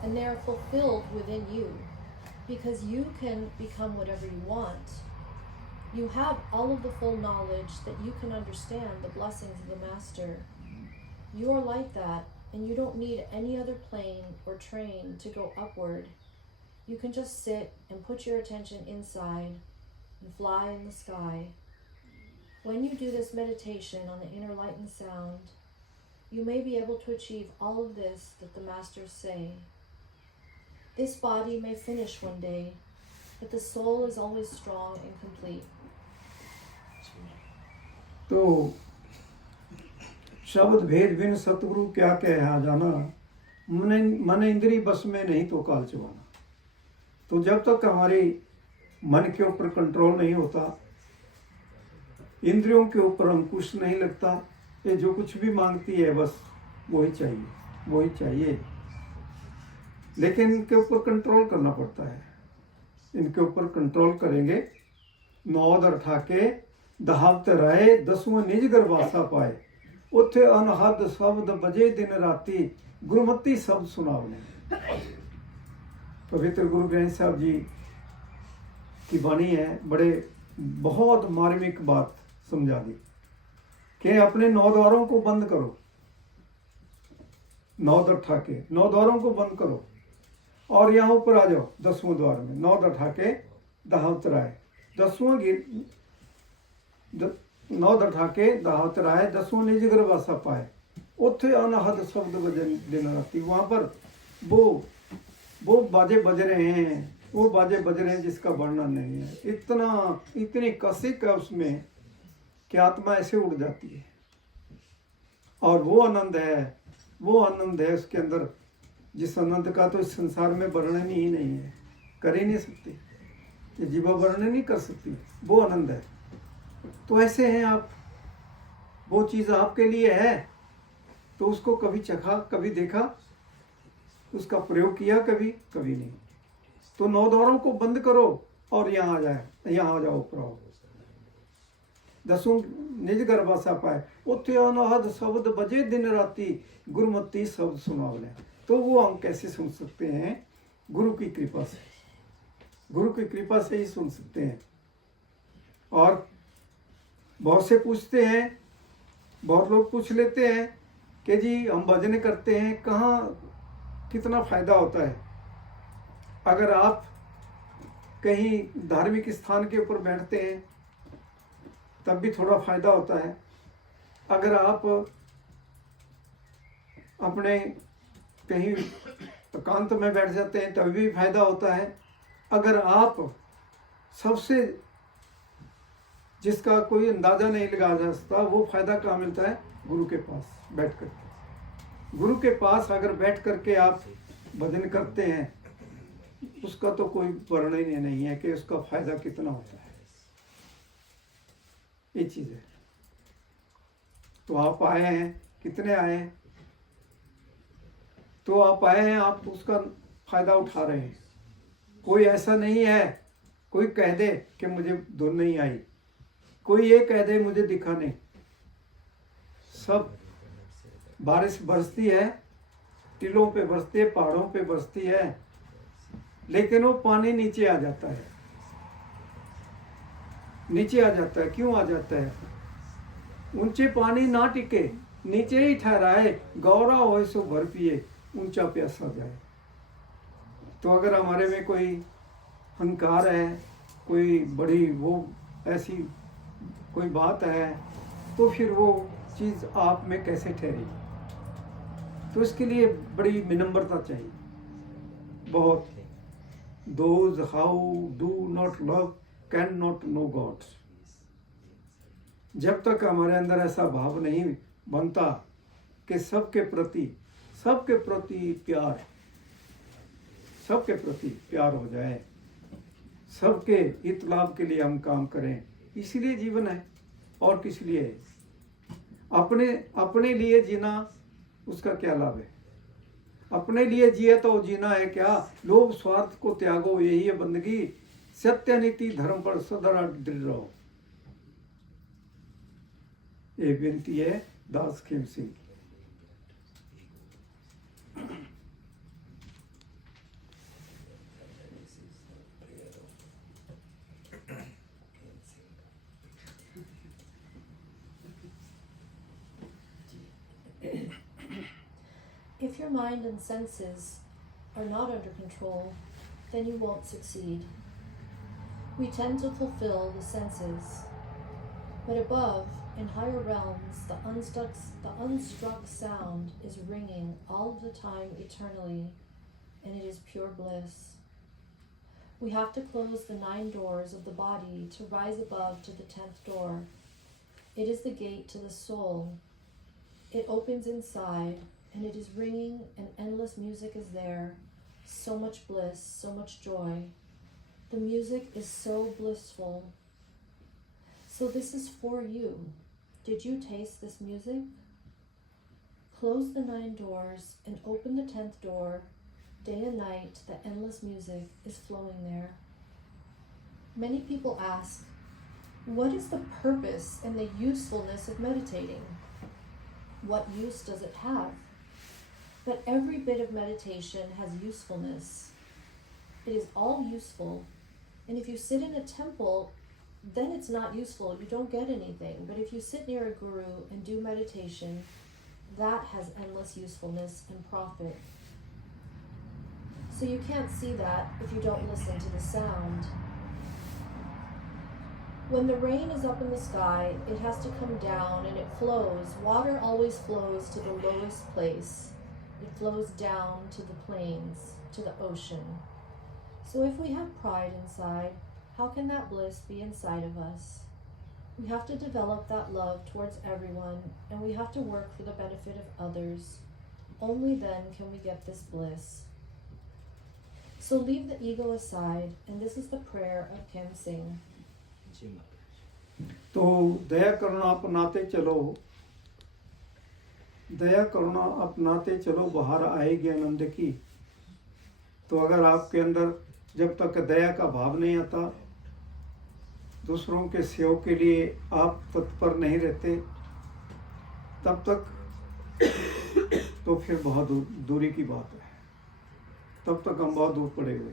and they are fulfilled within you, because you can become whatever you want. You have all of the full knowledge that you can understand the blessings of the Master. You are like that, and you don't need any other plane or train to go upward. You can just sit and put your attention inside and fly in the sky. When you do this meditation on the inner light and sound, you may be able to achieve all of this that the Masters say. This body may finish one day, but the soul is always strong and complete. तो शब्द भेद बिन सतगुरु क्या कहा जाना, मन इंद्री बस में नहीं तो काल चबाना। तो जब तक हमारी मन के ऊपर कंट्रोल नहीं होता, इंद्रियों के ऊपर अंकुश नहीं लगता, ये जो कुछ भी मांगती है बस वही चाहिए, वही चाहिए। लेकिन इनके ऊपर कंट्रोल करना पड़ता है। इनके ऊपर कंट्रोल करेंगे, नौदर ठाके दहावत राय, दसवें निज गरवासा पाए, उथे अनहद शब्द बजे दिन राती, गुरमती शब्द सुनावने। पवित्र गुरु ग्रंथ साहब जी की वाणी है, बड़े बहुत मार्मिक बात समझा दी कि अपने 9 द्वारों को बंद करो, 9 दर ठाके 9 द्वारों को बंद करो और यहाँ ऊपर आ जाओ 10वें द्वार में। 9 दर ठाके दहावत राय, 9 दर ठाके दहावत राय, 10वें निज गरवासा पाए, उथे अनहद शब्द बजन दिन राती। वहाँ पर वो बाजे बज रहे हैं, वो बाजे बज रहे हैं जिसका वर्णन नहीं है। इतनी कसिक है उसमें कि आत्मा ऐसे उड़ जाती है। और वो आनंद है उसके अंदर, जिस आनंद का तो इस संसार में वर्णन ही नहीं है, कर ही नहीं सकती, ये जीवा वर्णन नहीं कर सकती, वो आनंद है। तो ऐसे हैं आप, वो चीज़ आपके लिए है तो उसको कभी चखा, कभी देखा, उसका प्रयोग किया, कभी नहीं। तो 9 द्वारों को बंद करो और यहाँ आ जाओ प्रभु। दसों निज गर्भासा पाए उत्थे अनहद शब्द बजे दिन राती गुरुमती शब्द सुनावले। तो वो हम कैसे सुन सकते हैं? गुरु की कृपा से, गुरु की कृपा से ही सुन सकते हैं। और बहुत से पूछते हैं, बहुत लोग पूछ लेते हैं कि जी हम भजन करते हैं, कहाँ कितना फायदा होता है? अगर आप कहीं धार्मिक स्थान के ऊपर बैठते हैं तब भी थोड़ा फायदा होता है। अगर आप अपने कहीं एकांत में बैठ जाते हैं तब भी फायदा होता है। अगर आप सबसे जिसका कोई अंदाजा नहीं लगा जा सकता, वो फायदा कहाँ मिलता है? गुरु के पास बैठ करके। गुरु के पास अगर बैठ करके आप भजन करते हैं, उसका तो कोई वर्णन ही नहीं है कि उसका फायदा कितना होता है। ये चीज है। तो आप आए हैं, कितने आए हैं? तो आप आए हैं, आप उसका फायदा उठा रहे हैं। कोई ऐसा नहीं है कोई कह दे कि मुझे धुन नहीं आई, कोई ये कह दे मुझे दिखा नहीं। सब बारिश बरसती है, टीलों पे बरसती है, पहाड़ों पे बरसती है, लेकिन वो पानी नीचे आ जाता है। नीचे आ जाता है, क्यों आ जाता है? ऊंचे पानी ना टिके, नीचे ही ठहराए, गौरा हो सो भर पिए, ऊंचा प्यासा जाए। तो अगर हमारे में कोई अहंकार है, कोई बड़ी वो ऐसी कोई बात है, तो फिर वो चीज़ आप में कैसे ठहरेगी? तो इसके लिए बड़ी विनम्रता चाहिए बहुत। Those how do not love can not know God. जब तक हमारे अंदर ऐसा भाव नहीं बनता कि सबके प्रति प्यार हो जाए, सबके हित लाभ के लिए हम काम करें, इसीलिए जीवन है और किस लिए है? अपने लिए जीना, उसका क्या लाभ है? अपने लिए जिए तो जीना है क्या? लोभ स्वार्थ को त्यागो, यही है बंदगी। सत्य नीति धर्म पर सदा दृढ़ रहो। ये विनती है दास खेम सिंह की। If your mind and senses are not under control, then you won't succeed. We tend to fulfill the senses, but above, in higher realms, the unstruck sound is ringing all the time eternally, and it is pure bliss. We have to close the 9 doors of the body to rise above to the 10th door. It is the gate to the soul. It opens inside, and it is ringing, and endless music is there. So much bliss, so much joy. The music is so blissful. So this is for you. Did you taste this music? Close the 9 doors and open the 10th door. Day and night, the endless music is flowing there. Many people ask, what is the purpose and the usefulness of meditating? What use does it have? But every bit of meditation has usefulness. It is all useful. And if you sit in a temple, then it's not useful. You don't get anything. But if you sit near a guru and do meditation, that has endless usefulness and profit. So you can't see that if you don't listen to the sound. When the rain is up in the sky, it has to come down and it flows. Water always flows to the lowest place. It flows down to the plains, to the ocean. So if we have pride inside, how can that bliss be inside of us? We have to develop that love towards everyone, and we have to work for the benefit of others. Only then can we get this bliss. So leave the ego aside, and this is the prayer of Khem Singh. तो दया करुणा अपनाते चलो, दया करुणा अपनाते चलो, बाहर आएगी आनंद की। तो अगर आपके अंदर जब तक दया का भाव नहीं आता, दूसरों के सेवा के लिए आप तत्पर नहीं रहते, तब तक तो फिर बहुत दूरी की बात है, तब तक हम बहुत दूर पड़े हुए।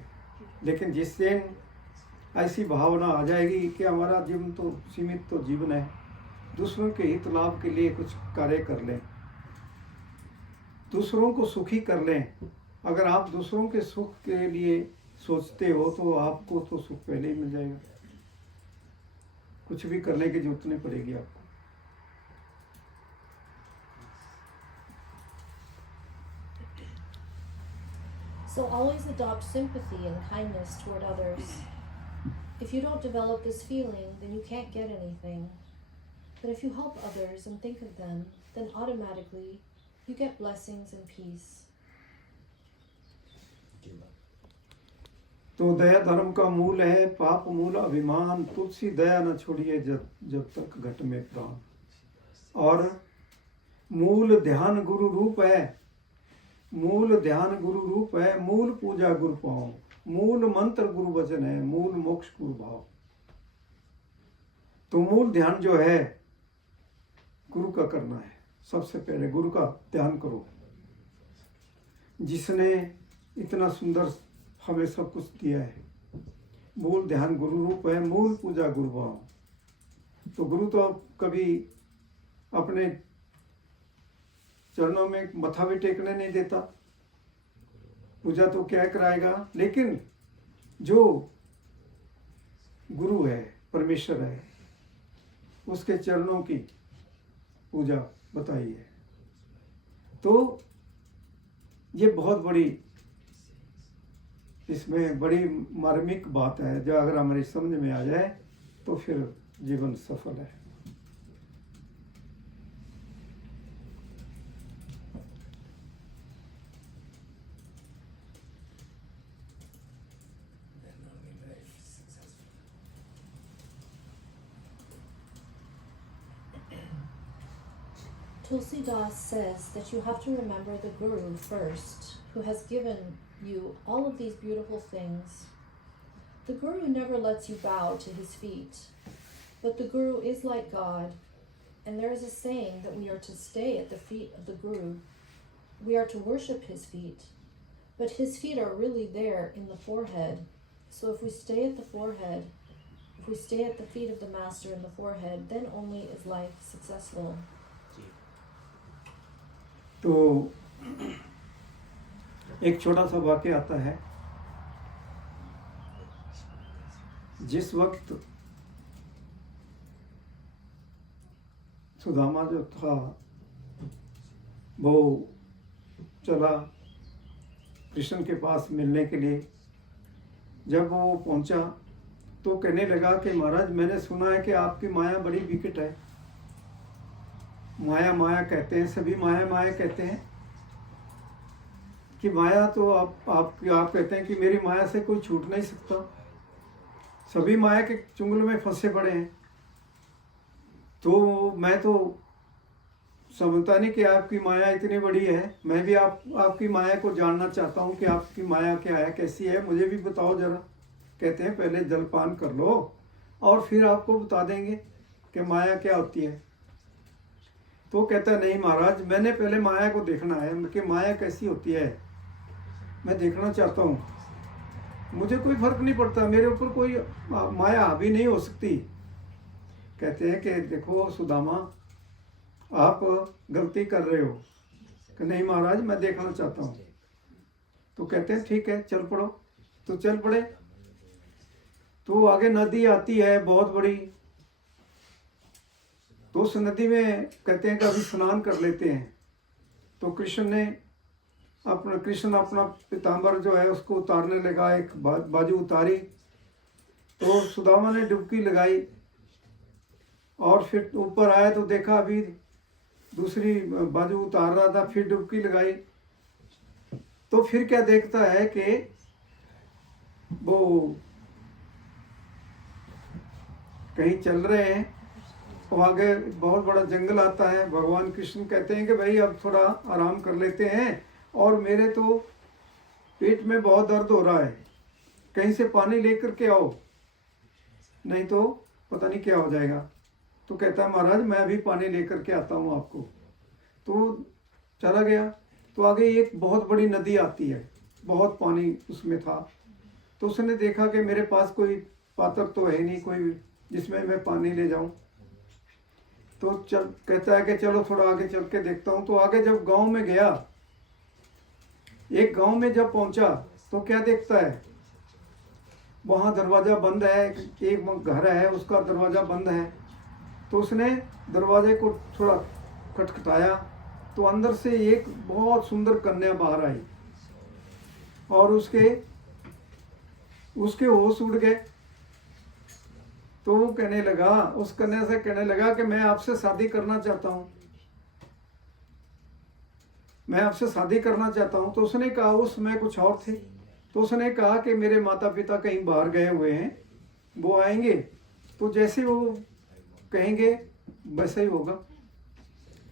लेकिन जिस दिन ऐसी भावना आ जाएगी कि हमारा जीवन तो सीमित तो जीवन है, दूसरों के हित लाभ के लिए कुछ कार्य कर लें, दूसरों को सुखी कर लें। अगर आप दूसरों के सुख के लिए सोचते हो तो आपको तो सुख पहले ही मिल जाएगा, कुछ भी करने की जरूरत नहीं पड़ेगी आपको। So always adopt sympathy and kindness toward others. If you don't develop this feeling, then you can't get anything. But if you help others and think of them, then automatically you get blessings and peace. तो दया धर्म का मूल है, पाप मूल अभिमान, तुलसी दया न छोड़िए जब तक घट में प्राण। और मूल ध्यान गुरु रूप है, मूल ध्यान गुरु रूप है, मूल पूजा गुरु पाओ, मूल मंत्र गुरु वचन है, मूल मोक्ष गुरु भाव। तो मूल ध्यान जो है गुरु का करना है, सबसे पहले गुरु का ध्यान करो, जिसने इतना सुंदर हमें सब कुछ दिया है। मूल ध्यान गुरु रूप है, मूल पूजा गुरु भाव। तो गुरु तो कभी अपने चरणों में मथा भी टेकने नहीं देता, पूजा तो क्या कराएगा, लेकिन जो गुरु है, परमेश्वर है, उसके चरणों की पूजा बताई है। तो ये बहुत बड़ी, इसमें बड़ी मार्मिक बात है, जो अगर हमारी समझ में आ जाए तो फिर जीवन सफल है। Tulsidas says that you have to remember the Guru first, who has given you all of these beautiful things. The Guru never lets you bow to his feet, but the Guru is like God, and there is a saying that we are to stay at the feet of the Guru. We are to worship his feet, but his feet are really there in the forehead. So if we stay at the forehead, if we stay at the feet of the Master in the forehead, then only is life successful. तो एक छोटा सा वाक्य आता है, जिस वक्त सुदामा जो था वो चला कृष्ण के पास मिलने के लिए, जब वो पहुंचा तो कहने लगा कि महाराज मैंने सुना है कि आपकी माया बड़ी विकट है। माया माया कहते हैं, सभी माया माया कहते हैं कि माया तो आप कहते हैं कि मेरी माया से कोई छूट नहीं सकता, सभी माया के चुंगल में फंसे पड़े हैं। तो मैं तो समझता नहीं कि आपकी माया इतनी बड़ी है, मैं भी आपकी माया को जानना चाहता हूँ कि आपकी माया क्या है, कैसी है, मुझे भी बताओ जरा। कहते हैं पहले जलपान कर लो और फिर आपको बता देंगे कि माया क्या होती है। तो कहता नहीं महाराज, मैंने पहले माया को देखना है कि माया कैसी होती है, मैं देखना चाहता हूँ। मुझे कोई फर्क नहीं पड़ता, मेरे ऊपर कोई माया हावी नहीं हो सकती। कहते हैं कि देखो सुदामा, आप गलती कर रहे हो। कि नहीं महाराज, मैं देखना चाहता हूँ। तो कहते हैं ठीक है, चल पड़ो। तो चल पड़े। तो आगे नदी आती है बहुत बड़ी, तो उस नदी में कहते हैं कि अभी स्नान कर लेते हैं। तो कृष्ण ने अपना कृष्ण अपना पीताम्बर जो है उसको उतारने लगा, एक बाजू उतारी तो सुदामा ने डुबकी लगाई और फिर ऊपर आया तो देखा अभी दूसरी बाजू उतार रहा था, फिर डुबकी लगाई तो फिर क्या देखता है कि वो कहीं चल रहे हैं तो आगे बहुत बड़ा जंगल आता है। भगवान कृष्ण कहते हैं कि भाई अब थोड़ा आराम कर लेते हैं और मेरे तो पेट में बहुत दर्द हो रहा है, कहीं से पानी लेकर के आओ, नहीं तो पता नहीं क्या हो जाएगा। तो कहता है महाराज मैं अभी पानी लेकर के आता हूँ आपको। तो चला गया तो आगे एक बहुत बड़ी नदी आती है, बहुत पानी उसमें था। तो उसने देखा कि मेरे पास कोई पात्र तो है नहीं कोई जिसमें मैं पानी ले जाऊं। तो चल कहता है कि चलो थोड़ा आगे चल के देखता हूँ। तो आगे जब गांव में गया, एक गांव में जब पहुंचा तो क्या देखता है, वहाँ दरवाज़ा बंद है, एक घर है उसका दरवाज़ा बंद है। तो उसने दरवाजे को थोड़ा खटखटाया तो अंदर से एक बहुत सुंदर कन्या बाहर आई और उसके होश उड़ गए। तो वो कहने लगा, उस कन्या से कहने लगा कि मैं आपसे शादी करना चाहता हूँ, मैं आपसे शादी करना चाहता हूँ। तो उसने कहा, उस समय कुछ और थे, तो उसने कहा कि मेरे माता पिता कहीं बाहर गए हुए हैं, वो आएंगे तो जैसे वो कहेंगे वैसे ही होगा।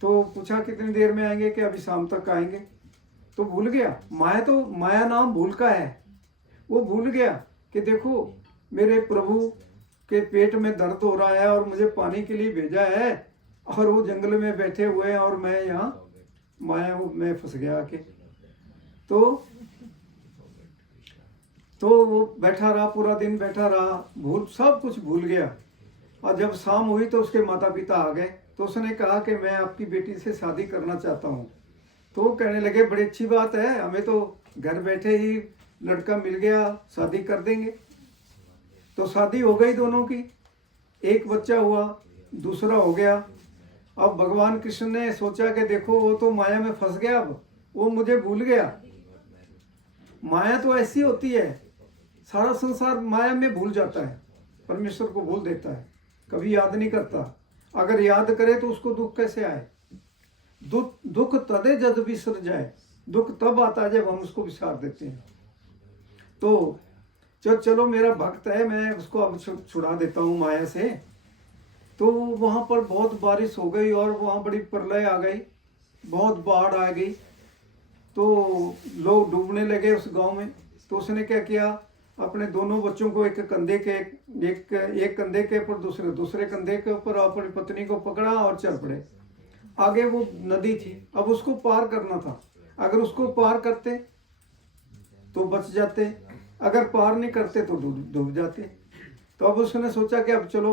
तो पूछा कितनी देर में आएंगे, कि अभी शाम तक आएंगे। तो भूल गया, माया नाम भूल का है। वो भूल गया कि देखो मेरे प्रभु के पेट में दर्द हो रहा है और मुझे पानी के लिए भेजा है और वो जंगल में बैठे हुए हैं और मैं यहाँ माया में फंस गया आके। तो वो बैठा रहा, पूरा दिन बैठा रहा, सब कुछ भूल गया। और जब शाम हुई तो उसके माता पिता आ गए। तो उसने कहा कि मैं आपकी बेटी से शादी करना चाहता हूँ। तो वो कहने लगे बड़ी अच्छी बात है, हमें तो घर बैठे ही लड़का मिल गया, शादी कर देंगे। तो शादी हो गई दोनों की, एक बच्चा हुआ, दूसरा हो गया। अब भगवान कृष्ण ने सोचा कि देखो वो तो माया में फंस गया, अब वो मुझे भूल गया। माया तो ऐसी होती है, सारा संसार माया में भूल जाता है, परमेश्वर को भूल देता है, कभी याद नहीं करता। अगर याद करे तो उसको दुख कैसे आए। दुख तदे जब विसर जाए, दुख तब आता है जब हम उसको विसार देते हैं। तो चलो मेरा भक्त है, मैं उसको अब छुड़ा देता हूँ माया से। तो वहाँ पर बहुत बारिश हो गई और वहाँ बड़ी प्रलय आ गई, बहुत बाढ़ आ गई, तो लोग डूबने लगे उस गांव में। तो उसने क्या किया, अपने दोनों बच्चों को एक कंधे के ऊपर, दूसरे कंधे के ऊपर अपनी पत्नी को पकड़ा और चल पड़े। आगे वो नदी थी, अब उसको पार करना था। अगर उसको पार करते तो बच जाते, अगर पार नहीं करते तो डूब जाते। तो अब उसने सोचा कि अब चलो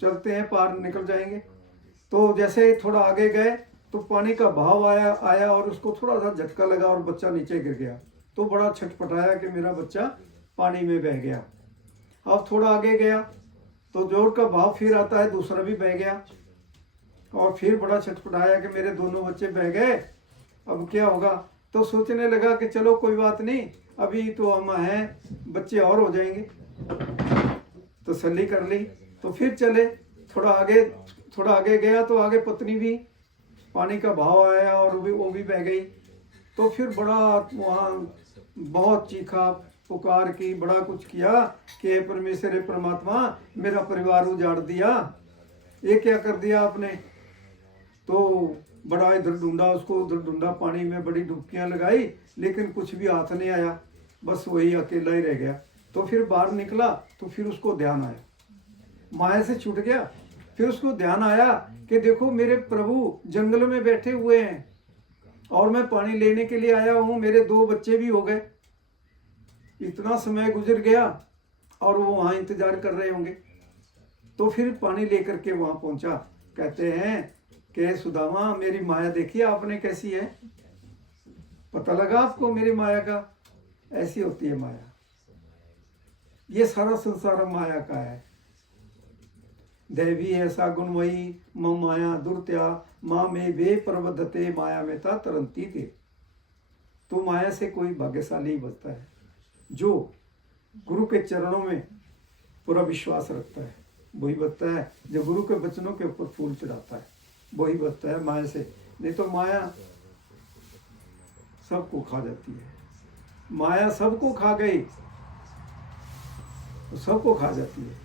चलते हैं, पार निकल जाएंगे। तो जैसे थोड़ा आगे गए तो पानी का बहाव आया और उसको थोड़ा सा झटका लगा और बच्चा नीचे गिर गया। तो बड़ा छटपटाया कि मेरा बच्चा पानी में बह गया। अब थोड़ा आगे गया तो जोर का भाव फिर आता है, दूसरा भी बह गया और फिर बड़ा छटपटाया कि मेरे दोनों बच्चे बह गए, अब क्या होगा। तो सोचने लगा कि चलो कोई बात नहीं, अभी तो हम हैं, बच्चे और हो जाएंगे, तसल्ली कर ली। तो फिर चले, थोड़ा आगे गया तो आगे पत्नी भी, पानी का भाव आया और वो भी बह गई। तो फिर बड़ा वहाँ बहुत चीखा पुकार की, बड़ा कुछ किया कि परमेश्वर हे परमात्मा, मेरा परिवार उजाड़ दिया, ये क्या कर दिया आपने। तो बड़ा इधर ढूंढा, उसको उधर ढूंढा, पानी में बड़ी डुबकियां लगाई, लेकिन कुछ भी हाथ नहीं आया, बस वही अकेला ही रह गया। तो फिर बाहर निकला तो फिर उसको ध्यान आया, माया से छूट गया। फिर उसको ध्यान आया कि देखो मेरे प्रभु जंगल में बैठे हुए हैं और मैं पानी लेने के लिए आया हूँ, मेरे 2 बच्चे भी हो गए, इतना समय गुजर गया और वो वहाँ इंतजार कर रहे होंगे। तो फिर पानी लेकर के वहाँ पहुँचा। कहते हैं कि सुदामा, मेरी माया देखिए आपने कैसी है, पता लगा आपको मेरी माया का। ऐसी होती है माया, ये सारा संसार माया का है। दैवी ऐसा गुणमयी मम माया दुर्त्या माँ में वे प्रबद्धते माया में था तरंती थे। तो माया से कोई भाग्यशाली ही बचता है जो गुरु के चरणों में पूरा विश्वास रखता है। वही बचता है जो गुरु के वचनों के ऊपर फूल चढ़ाता है, वही बचता है माया से। नहीं तो माया सबको खा जाती है। माया सबको खा गई तो सबको खा जाती है।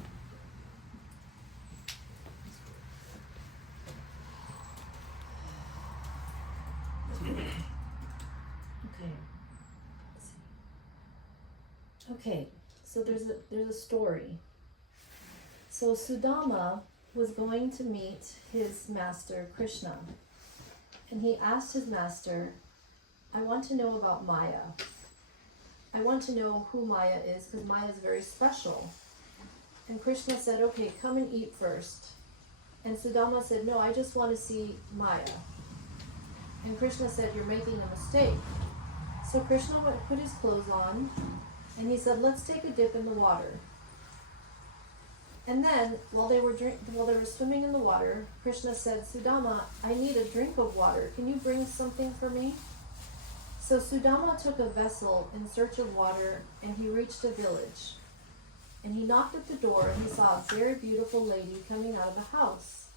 Okay, so there's a story. So Sudama was going to meet his master Krishna, and he asked his master, I want to know about Maya. I want to know who Maya is because Maya is very special. And Krishna said, okay, come and eat first. And Sudama said, no, I just want to see Maya. And Krishna said, you're making a mistake. So Krishna put his clothes on, and he said, let's take a dip in the water. And then, while they were swimming in the water, Krishna said, Sudama, I need a drink of water. Can you bring something for me? So Sudama took a vessel in search of water, and he reached a village. And he knocked at the door, and he saw a very beautiful lady coming out of a house.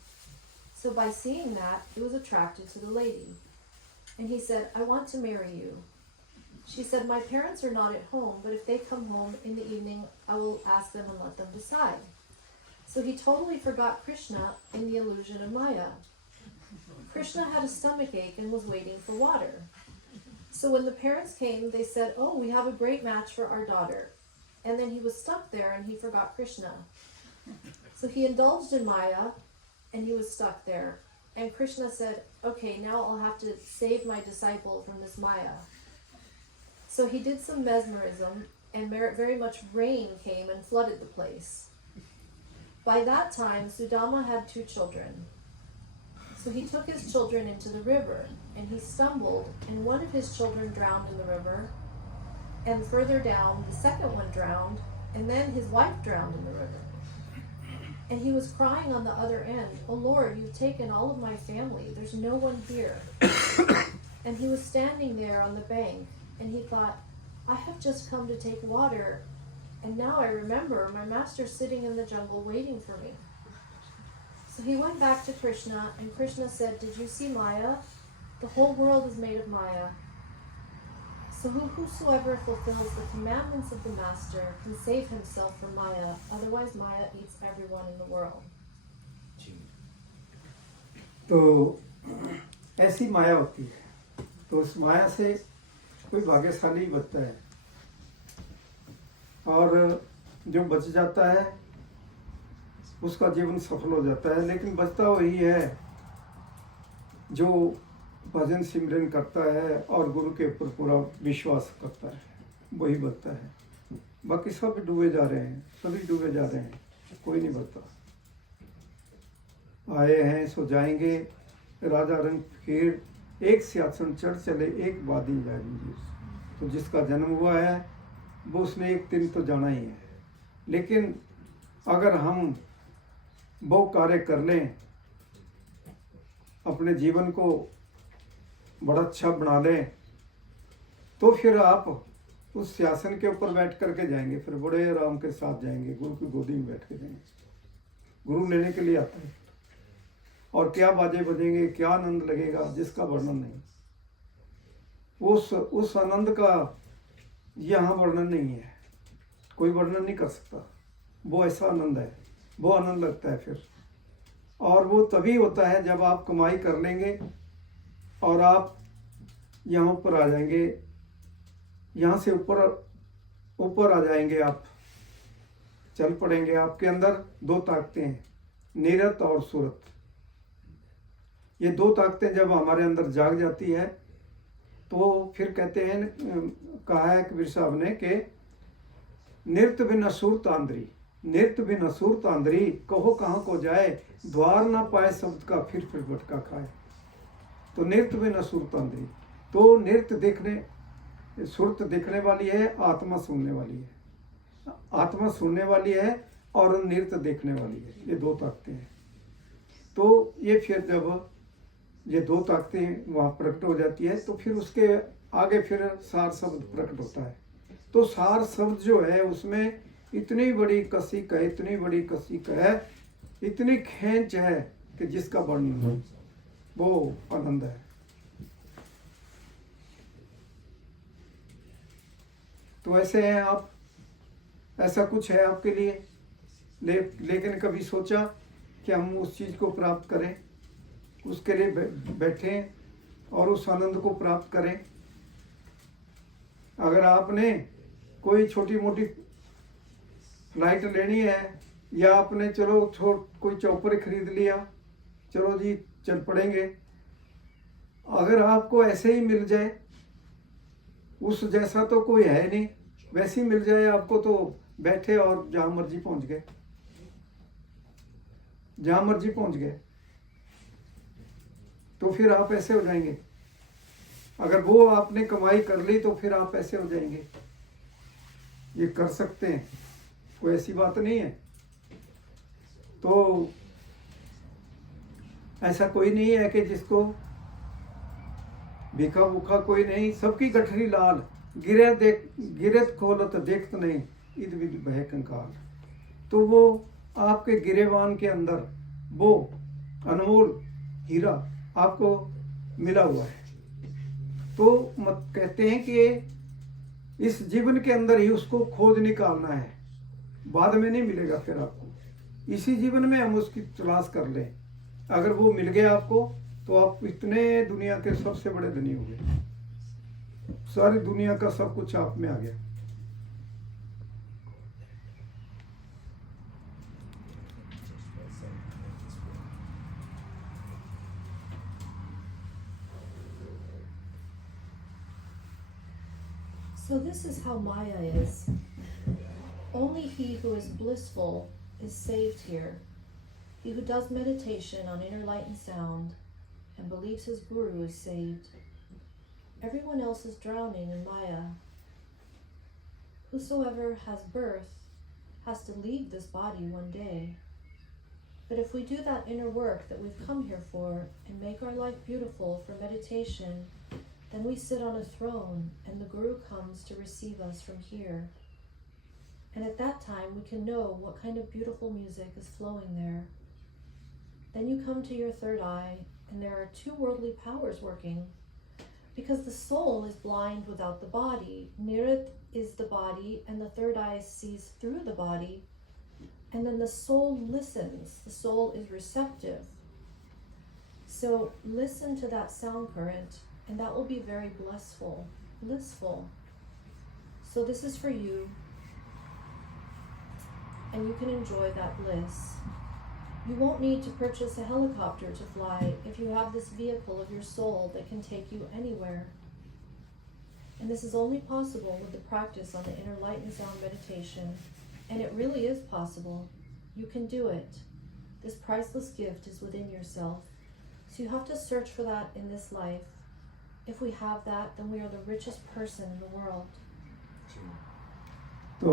So by seeing that, he was attracted to the lady. And he said, I want to marry you. She said, my parents are not at home, but if they come home in the evening, I will ask them and let them decide. So he totally forgot Krishna in the illusion of Maya. Krishna had a stomach ache and was waiting for water. So when the parents came, they said, oh, we have a great match for our daughter. And then he was stuck there and he forgot Krishna. So he indulged in Maya and he was stuck there. And Krishna said, okay, now I'll have to save my disciple from this Maya. So he did some mesmerism, and very much rain came and flooded the place. By that time, Sudama had 2 children. So he took his children into the river, and he stumbled, and one of his children drowned in the river, and further down, the second one drowned, and then his wife drowned in the river. And he was crying on the other end, oh Lord, you've taken all of my family, there's no one here. And he was standing there on the bank, and he thought, I have just come to take water, and now I remember my master's sitting in the jungle waiting for me. So he went back to Krishna, and Krishna said, did you see Maya? The whole world is made of Maya. So whosoever fulfills the commandments of the master can save himself from Maya, otherwise Maya eats everyone in the world. तो ऐसी माया होती है, तो उस माया से कोई भाग्यशाली बचता है, और जो बच जाता है उसका जीवन सफल हो जाता है। लेकिन बचता वही है जो भजन सिमरन करता है और गुरु के ऊपर पूरा विश्वास करता है, वही बचता है। बाकी सब डूबे जा रहे हैं, सभी डूबे जा रहे हैं, कोई नहीं बचता। आए हैं सो जाएंगे, राजा रंग फकीर एक सिंहासन चढ़ चले, एक वादी जाएंगे। तो जिसका जन्म हुआ है वो उसने एक दिन तो जाना ही है। लेकिन अगर हम वो कार्य कर लें, अपने जीवन को बड़ा अच्छा बना लें, तो फिर आप उस सिंहासन के ऊपर बैठ करके जाएंगे, फिर बड़े आराम के साथ जाएंगे, गुरु की गोदी में बैठ के जाएंगे। गुरु लेने के लिए आता है, और क्या बाजे बजेंगे, क्या आनंद लगेगा जिसका वर्णन नहीं। उस आनंद का यहाँ वर्णन नहीं है, कोई वर्णन नहीं कर सकता। वो ऐसा आनंद है, वो आनंद लगता है फिर। और वो तभी होता है जब आप कमाई कर लेंगे और आप यहाँ ऊपर आ जाएंगे, यहाँ से ऊपर आ जाएंगे, आप चल पड़ेंगे। आपके अंदर 2 ताकतें हैं, नीरत और सूरत। ये 2 ताकतें जब हमारे अंदर जाग जाती है तो फिर कहते हैं, कहा है कबीर साहब ने कि नृत्य बिना सुर तांद्री, नृत्य बिना सुर तांद्री, कहो कहाँ को जाए, द्वार ना पाए शब्द का फिर भटका खाए। तो नृत्य बिना सुर तांद्री, तो नृत्य देखने, सुरत देखने वाली है, आत्मा सुनने वाली है। आत्मा सुनने वाली है और नृत्य देखने वाली है, ये 2 ताकतें हैं। तो ये फिर जब ये 2 ताकतें वहाँ प्रकट हो जाती है तो फिर उसके आगे फिर सार शब्द प्रकट होता है। तो सार शब्द जो है उसमें इतनी बड़ी कसिक है, इतनी बड़ी कसिक है, इतनी खींच है कि जिसका वर्णन नहीं, वो आनंद है। तो ऐसे हैं आप, ऐसा कुछ है आपके लिए, लेकिन कभी सोचा कि हम उस चीज़ को प्राप्त करें, उसके लिए बैठें और उस आनंद को प्राप्त करें। अगर आपने कोई छोटी मोटी फ्लाइट लेनी है, या आपने चलो कोई चौपर खरीद लिया, चलो जी चल पड़ेंगे, अगर आपको ऐसे ही मिल जाए, उस जैसा तो कोई है नहीं, वैसे ही मिल जाए आपको, तो बैठे और जहाँ मर्जी पहुँच गए, जहाँ मर्जी पहुँच गए, तो फिर आप ऐसे हो जाएंगे। अगर वो आपने कमाई कर ली तो फिर आप ऐसे हो जाएंगे। ये कर सकते हैं, कोई ऐसी बात नहीं है। तो ऐसा कोई नहीं है कि जिसको भीखा भूखा कोई नहीं, सबकी गठरी लाल, गिरत खोलत देखत नहीं, इद विद भय कंकाल। तो वो आपके गिरेवान के अंदर वो अनमोल हीरा आपको मिला हुआ है। तो मत कहते हैं कि इस जीवन के अंदर ही उसको खोज निकालना है, बाद में नहीं मिलेगा फिर आपको। इसी जीवन में हम उसकी तलाश कर लें, अगर वो मिल गया आपको तो आप इतने दुनिया के सबसे बड़े धनी हो गए, सारी दुनिया का सब कुछ आप में आ गया। So this is how Maya is. Only he who is blissful is saved here. He who does meditation on inner light and sound and believes his guru is saved. Everyone else is drowning in Maya. Whosoever has birth has to leave this body one day. But if we do that inner work that we've come here for and make our life beautiful for meditation, then we sit on a throne and the Guru comes to receive us from here. And at that time we can know what kind of beautiful music is flowing there. Then you come to your third eye and there are two worldly powers working, because the soul is blind without the body. Nirit is the body and the third eye sees through the body, and then the soul listens. The soul is receptive. So listen to that sound current and that will be very blissful. So this is for you, and you can enjoy that bliss. You won't need to purchase a helicopter to fly if you have this vehicle of your soul that can take you anywhere. And this is only possible with the practice on the inner light and sound meditation. And it really is possible. You can do it. This priceless gift is within yourself. So you have to search for that in this life. If we have that, then we are the richest person in the world. तो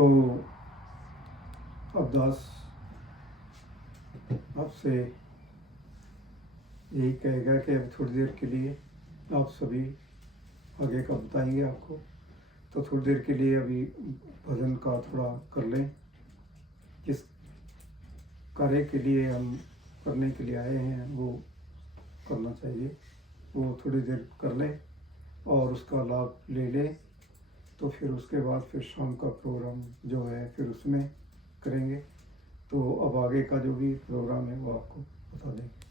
अब्दास आपसे यही कहेगा कि अब थोड़ी देर के लिए आप सभी आगे का बताएंगे आपको, तो थोड़ी देर के लिए अभी भजन का थोड़ा कर लें। जिस कार्य के लिए हम करने के लिए आए हैं वो करना चाहिए, वो थोड़ी देर कर लें और उसका लाभ ले लें। तो फिर उसके बाद फिर शाम का प्रोग्राम जो है फिर उसमें करेंगे। तो अब आगे का जो भी प्रोग्राम है वो आपको बता देंगे।